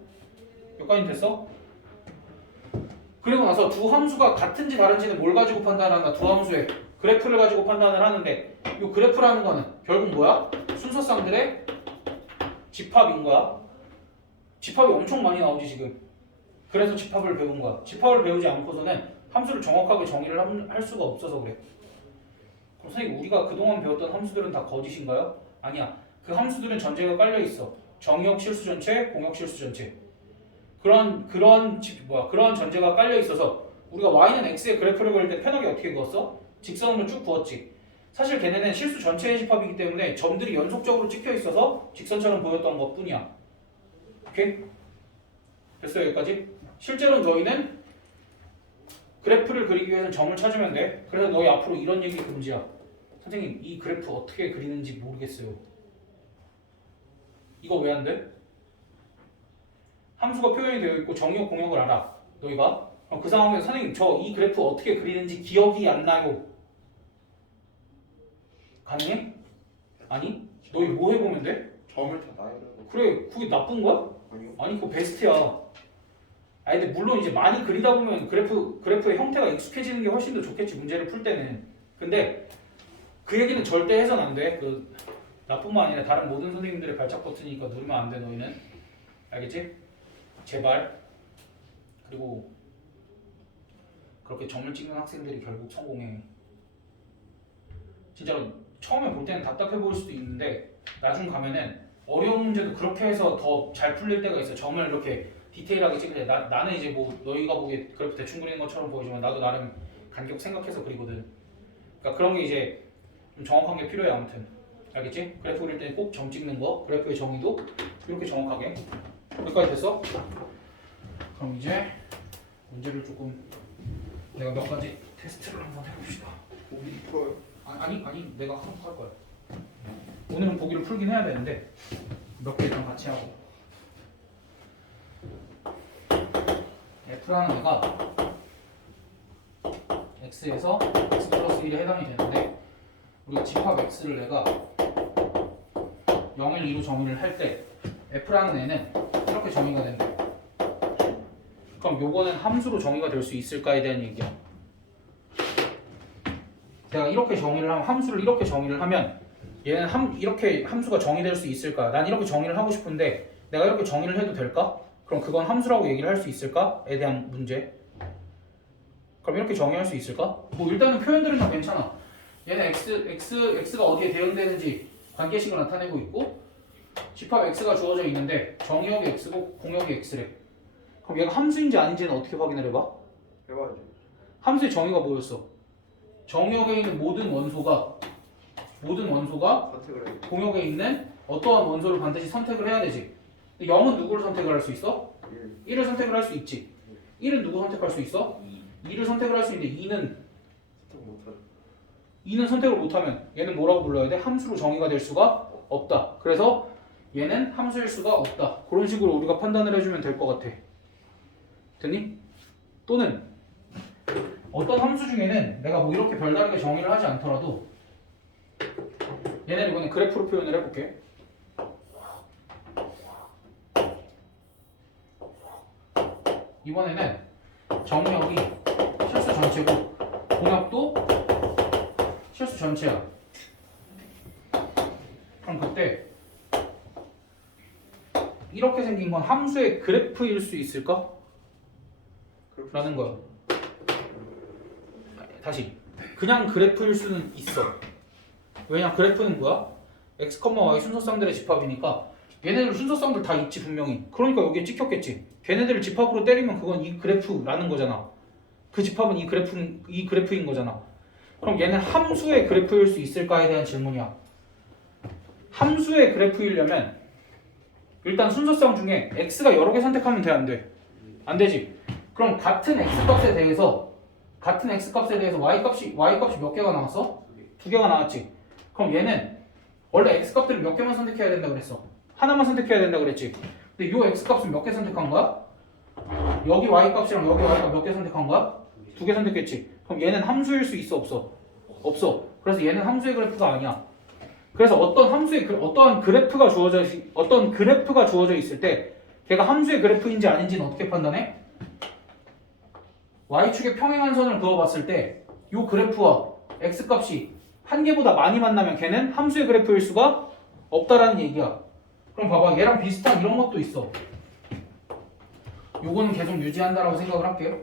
여기까지 됐어? 그리고 나서 두 함수가 같은지 다른지는 뭘 가지고 판단한다? 두 함수의 그래프를 가지고 판단을 하는데 이 그래프라는 거는 결국 뭐야? 순서쌍들의 집합인 거야. 집합이 엄청 많이 나오지 지금. 그래서 집합을 배운 거야. 집합을 배우지 않고서는 함수를 정확하게 정의를 할 수가 없어서 그래. 그럼 선생님 우리가 그동안 배웠던 함수들은 다 거짓인가요? 아니야. 그 함수들은 전제가 깔려 있어. 정의역 실수 전체, 공역 실수 전체. 그런 전제가 깔려 있어서 우리가 y는 x의 그래프를 그릴 때 편하게 어떻게 그었어? 직선으로 쭉 그었지. 사실 걔네는 실수 전체의 집합이기 때문에 점들이 연속적으로 찍혀 있어서 직선처럼 보였던 것 뿐이야. 오케이? 됐어요 여기까지? 실제로 너희는 그래프를 그리기 위해서 점을 찾으면 돼. 그래서 너희 앞으로 이런 얘기 금지야. 선생님 이 그래프 어떻게 그리는지 모르겠어요. 이거 왜 안 돼? 함수가 표현이 되어 있고 정의역 공역을 알아. 너희가 그럼 그 상황에서 선생님 저 이 그래프 어떻게 그리는지 기억이 안 나요. 가능해? 아니? 너희 뭐 해보면 돼? 점을 다 나열하고. 그래 그게 나쁜 거야? 아니요. 아니 그거 베스트야. 아니 근데 물론 이제 많이 그리다 보면 그래프의 형태가 익숙해지는 게 훨씬 더 좋겠지 문제를 풀 때는. 근데 그 얘기는 절대 해선 안 돼. 그 나뿐만 아니라 다른 모든 선생님들의 발작 버튼이니까 누르면 안 돼 너희는. 알겠지? 제발. 그리고 그렇게 점을 찍는 학생들이 결국 성공해. 진짜로 처음에 볼 때는 답답해 보일 수도 있는데 나중 가면은 어려운 문제도 그렇게 해서 더 잘 풀릴 때가 있어. 점을 이렇게 디테일하게 찍을 때 나는 이제 뭐 너희가 보기에 그래프 대충 그리는 것처럼 보이지만 나도 나름 간격 생각해서 그리거든. 그러니까 그런 게 이제 좀 정확한 게 필요해. 아무튼 알겠지? 그래프 그릴 때는 꼭 점 찍는 거, 그래프의 정의도 이렇게 정확하게. 여기까지 됐어? 그럼 이제 문제를 조금 내가 몇 가지 테스트를 한번 해봅시다. 보기 풀어요. 아니 내가 한번 할 거야. 오늘은 보기를 풀긴 해야 되는데 몇 개 일단 같이 하고. F라는 애가 X에서 X 플러스 1에 해당이 되는데 우리가 집합 X를 내가 0을 2로 정의를 할 때 F라는 애는 이렇게 정의가 된대. 그럼 요거는 함수로 정의가 될 수 있을까에 대한 얘기야. 내가 이렇게 정의를 하면 함수를 이렇게 정의를 하면 얘는 이렇게 함수가 정의될 수 있을까? 난 이렇게 정의를 하고 싶은데 내가 이렇게 정의를 해도 될까? 그럼 그건 함수라고 얘기를 할 수 있을까?에 대한 문제. 그럼 이렇게 정의할 수 있을까? 뭐 일단은 표현들은 다 괜찮아. 얘는 x가 어디에 대응되는지 관계식을 나타내고 있고 집합 x가 주어져 있는데 정의역이 x고 공역이 x래. 그럼 얘가 함수인지 아닌지는 어떻게 확인을 해봐? 해봐야죠. 함수의 정의가 뭐였어? 정의역에 있는 모든 원소가 선택을 해요. 공역에 있는 어떠한 원소를 반드시 선택을 해야 되지. 근데 0은 누구를 선택을 할 수 있어? 1을 선택을 할 수 있지. 1은 누구 선택할 수 있어? 2를 선택을 할 수 있는데 2는 선택을 못하면 얘는 뭐라고 불러야 돼? 함수로 정의가 될 수가 없다. 그래서 얘는 함수일 수가 없다. 그런 식으로 우리가 판단을 해주면 될 것 같아. 됐니? 또는 어떤 함수 중에는 내가 뭐 이렇게 별다르게 정의를 하지 않더라도 얘는 이번에 그래프로 표현을 해볼게. 이번에는 정의역이 실수 전체고 공역도 실수 전체야. 그럼 그때 이렇게 생긴 건 함수의 그래프일 수 있을까? 라는 거야. 다시 그냥 그래프일 수는 있어. 왜냐 그래프는 뭐야? x, y 순서쌍들의 집합이니까 얘네들 순서쌍들 다 있지 분명히. 그러니까 여기에 찍혔겠지. 걔네들을 집합으로 때리면 그건 이 그래프라는 거잖아. 그 집합은 이 그래프인 거잖아. 그럼 얘는 함수의 그래프일 수 있을까에 대한 질문이야. 함수의 그래프이려면 일단 순서쌍 중에 x가 여러 개 선택하면 돼, 안 돼? 안 되지. 그럼 같은 x값에 대해서 y값이 몇 개가 나왔어? 2개가 나왔지. 그럼 얘는 원래 x값들을 몇 개만 선택해야 된다 그랬어. 하나만 선택해야 된다 그랬지. 근데 요 x값은 몇 개 선택한 거야? 여기 y값이랑 여기 y값 몇 개 선택한 거야? 2개 선택했지. 그럼 얘는 함수일 수 있어 없어? 없어. 그래서 얘는 함수의 그래프가 아니야. 그래서 어떠한 그래프가 주어져 있을 때 걔가 함수의 그래프인지 아닌지는 어떻게 판단해? y축에 평행한 선을 그어봤을 때 요 그래프와 x값이 한 개보다 많이 만나면 걔는 함수의 그래프일 수가 없다라는 얘기야. 그럼 봐봐, 얘랑 비슷한 이런 것도 있어. 요거는 계속 유지한다라고 생각을 할게요.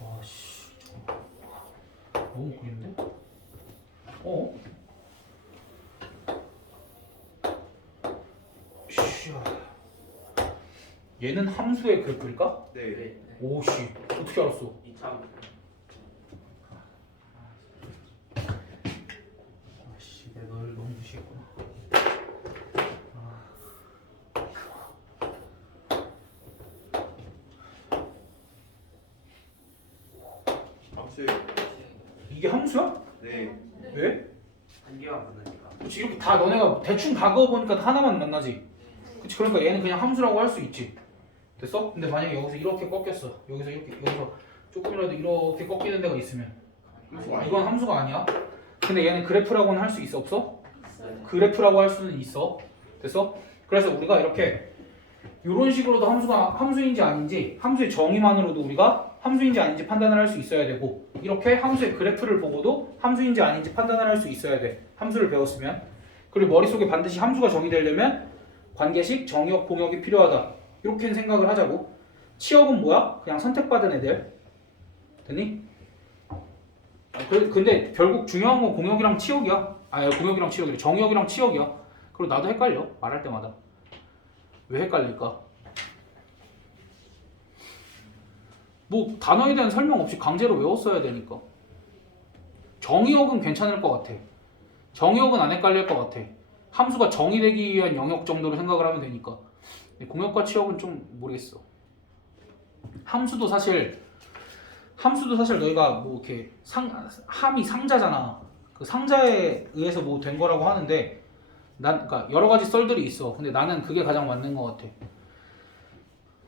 와씨, 너무 그린데? 쉬어. 얘는 함수의 그래프일까? 네. 오씨, 어떻게 알았어? 이참 함수요. 이게 함수야? 네. 왜? 한 개만 만나니까. 그렇지 이렇게 다 너네가 대충 다 그어보니까 다 하나만 만나지. 그렇지 그러니까 얘는 그냥 함수라고 할 수 있지. 됐어? 근데 만약에 여기서 이렇게 꺾였어. 여기서 이렇게 여기서 조금이라도 이렇게 꺾이는 데가 있으면 이건 함수가 아니야. 근데 얘는 그래프라고는 할 수 있어 없어? 그래프라고 할 수는 있어. 됐어? 그래서 우리가 이렇게 이런 식으로도 함수가 함수인지 아닌지 함수의 정의만으로도 우리가 함수인지 아닌지 판단을 할 수 있어야 되고 이렇게 함수의 그래프를 보고도 함수인지 아닌지 판단을 할 수 있어야 돼. 함수를 배웠으면. 그리고 머릿속에 반드시 함수가 정의되려면 관계식, 정의역, 공역이 필요하다. 이렇게 생각을 하자고. 치역은 뭐야? 그냥 선택받은 애들. 됐니? 근데 결국 중요한 건 공역이랑 치역이야. 공역이랑 치역이래. 정의역이랑 치역이야. 그리고 나도 헷갈려. 말할 때마다. 왜 헷갈릴까? 뭐 단어에 대한 설명 없이 강제로 외웠어야 되니까. 정의역은 괜찮을 것 같아. 정의역은 안 헷갈릴 것 같아. 함수가 정의되기 위한 영역 정도로 생각을 하면 되니까. 공역과 치역은 좀 모르겠어. 함수도 사실 너희가 뭐 이렇게 함이 상자잖아. 그 상자에 의해서 뭐 된 거라고 하는데 그러니까 여러 가지 썰들이 있어. 근데 나는 그게 가장 맞는 것 같아.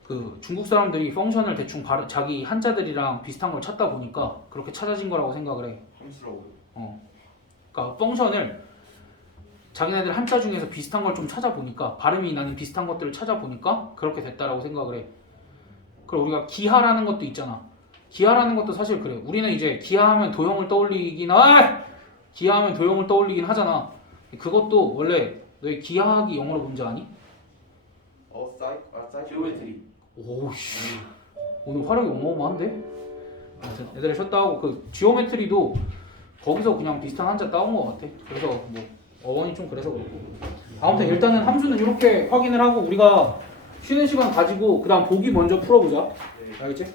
그 중국 사람들이 펑션을 대충 자기 한자들이랑 비슷한 걸 찾다 보니까 그렇게 찾아진 거라고 생각을 해. 함수라고. 그러니까 펑션을 자기네들 한자 중에서 비슷한 걸 좀 찾아보니까 발음이 나는 비슷한 것들을 찾아보니까 그렇게 됐다라고 생각을 해. 그리고 우리가 기하라는 것도 있잖아. 기하라는 것도 사실 그래. 우리는 이제 기하하면 도형을 떠올리긴 하잖아. 그것도 원래 너희 기하학이 영어로 뭔지 아니? 지오메트리. 오씨 오늘 화력이 어마어마한데? 애들 쉬었다 하고 그 지오메트리도 거기서 그냥 비슷한 한자 따온 것 같아. 그래서 뭐 어원이 좀 그래서 그렇고 아무튼 일단은 함수는 이렇게 확인을 하고 우리가 쉬는 시간 가지고 그 다음 보기 먼저 풀어보자. 알겠지?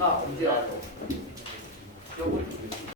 아, 언제 알아?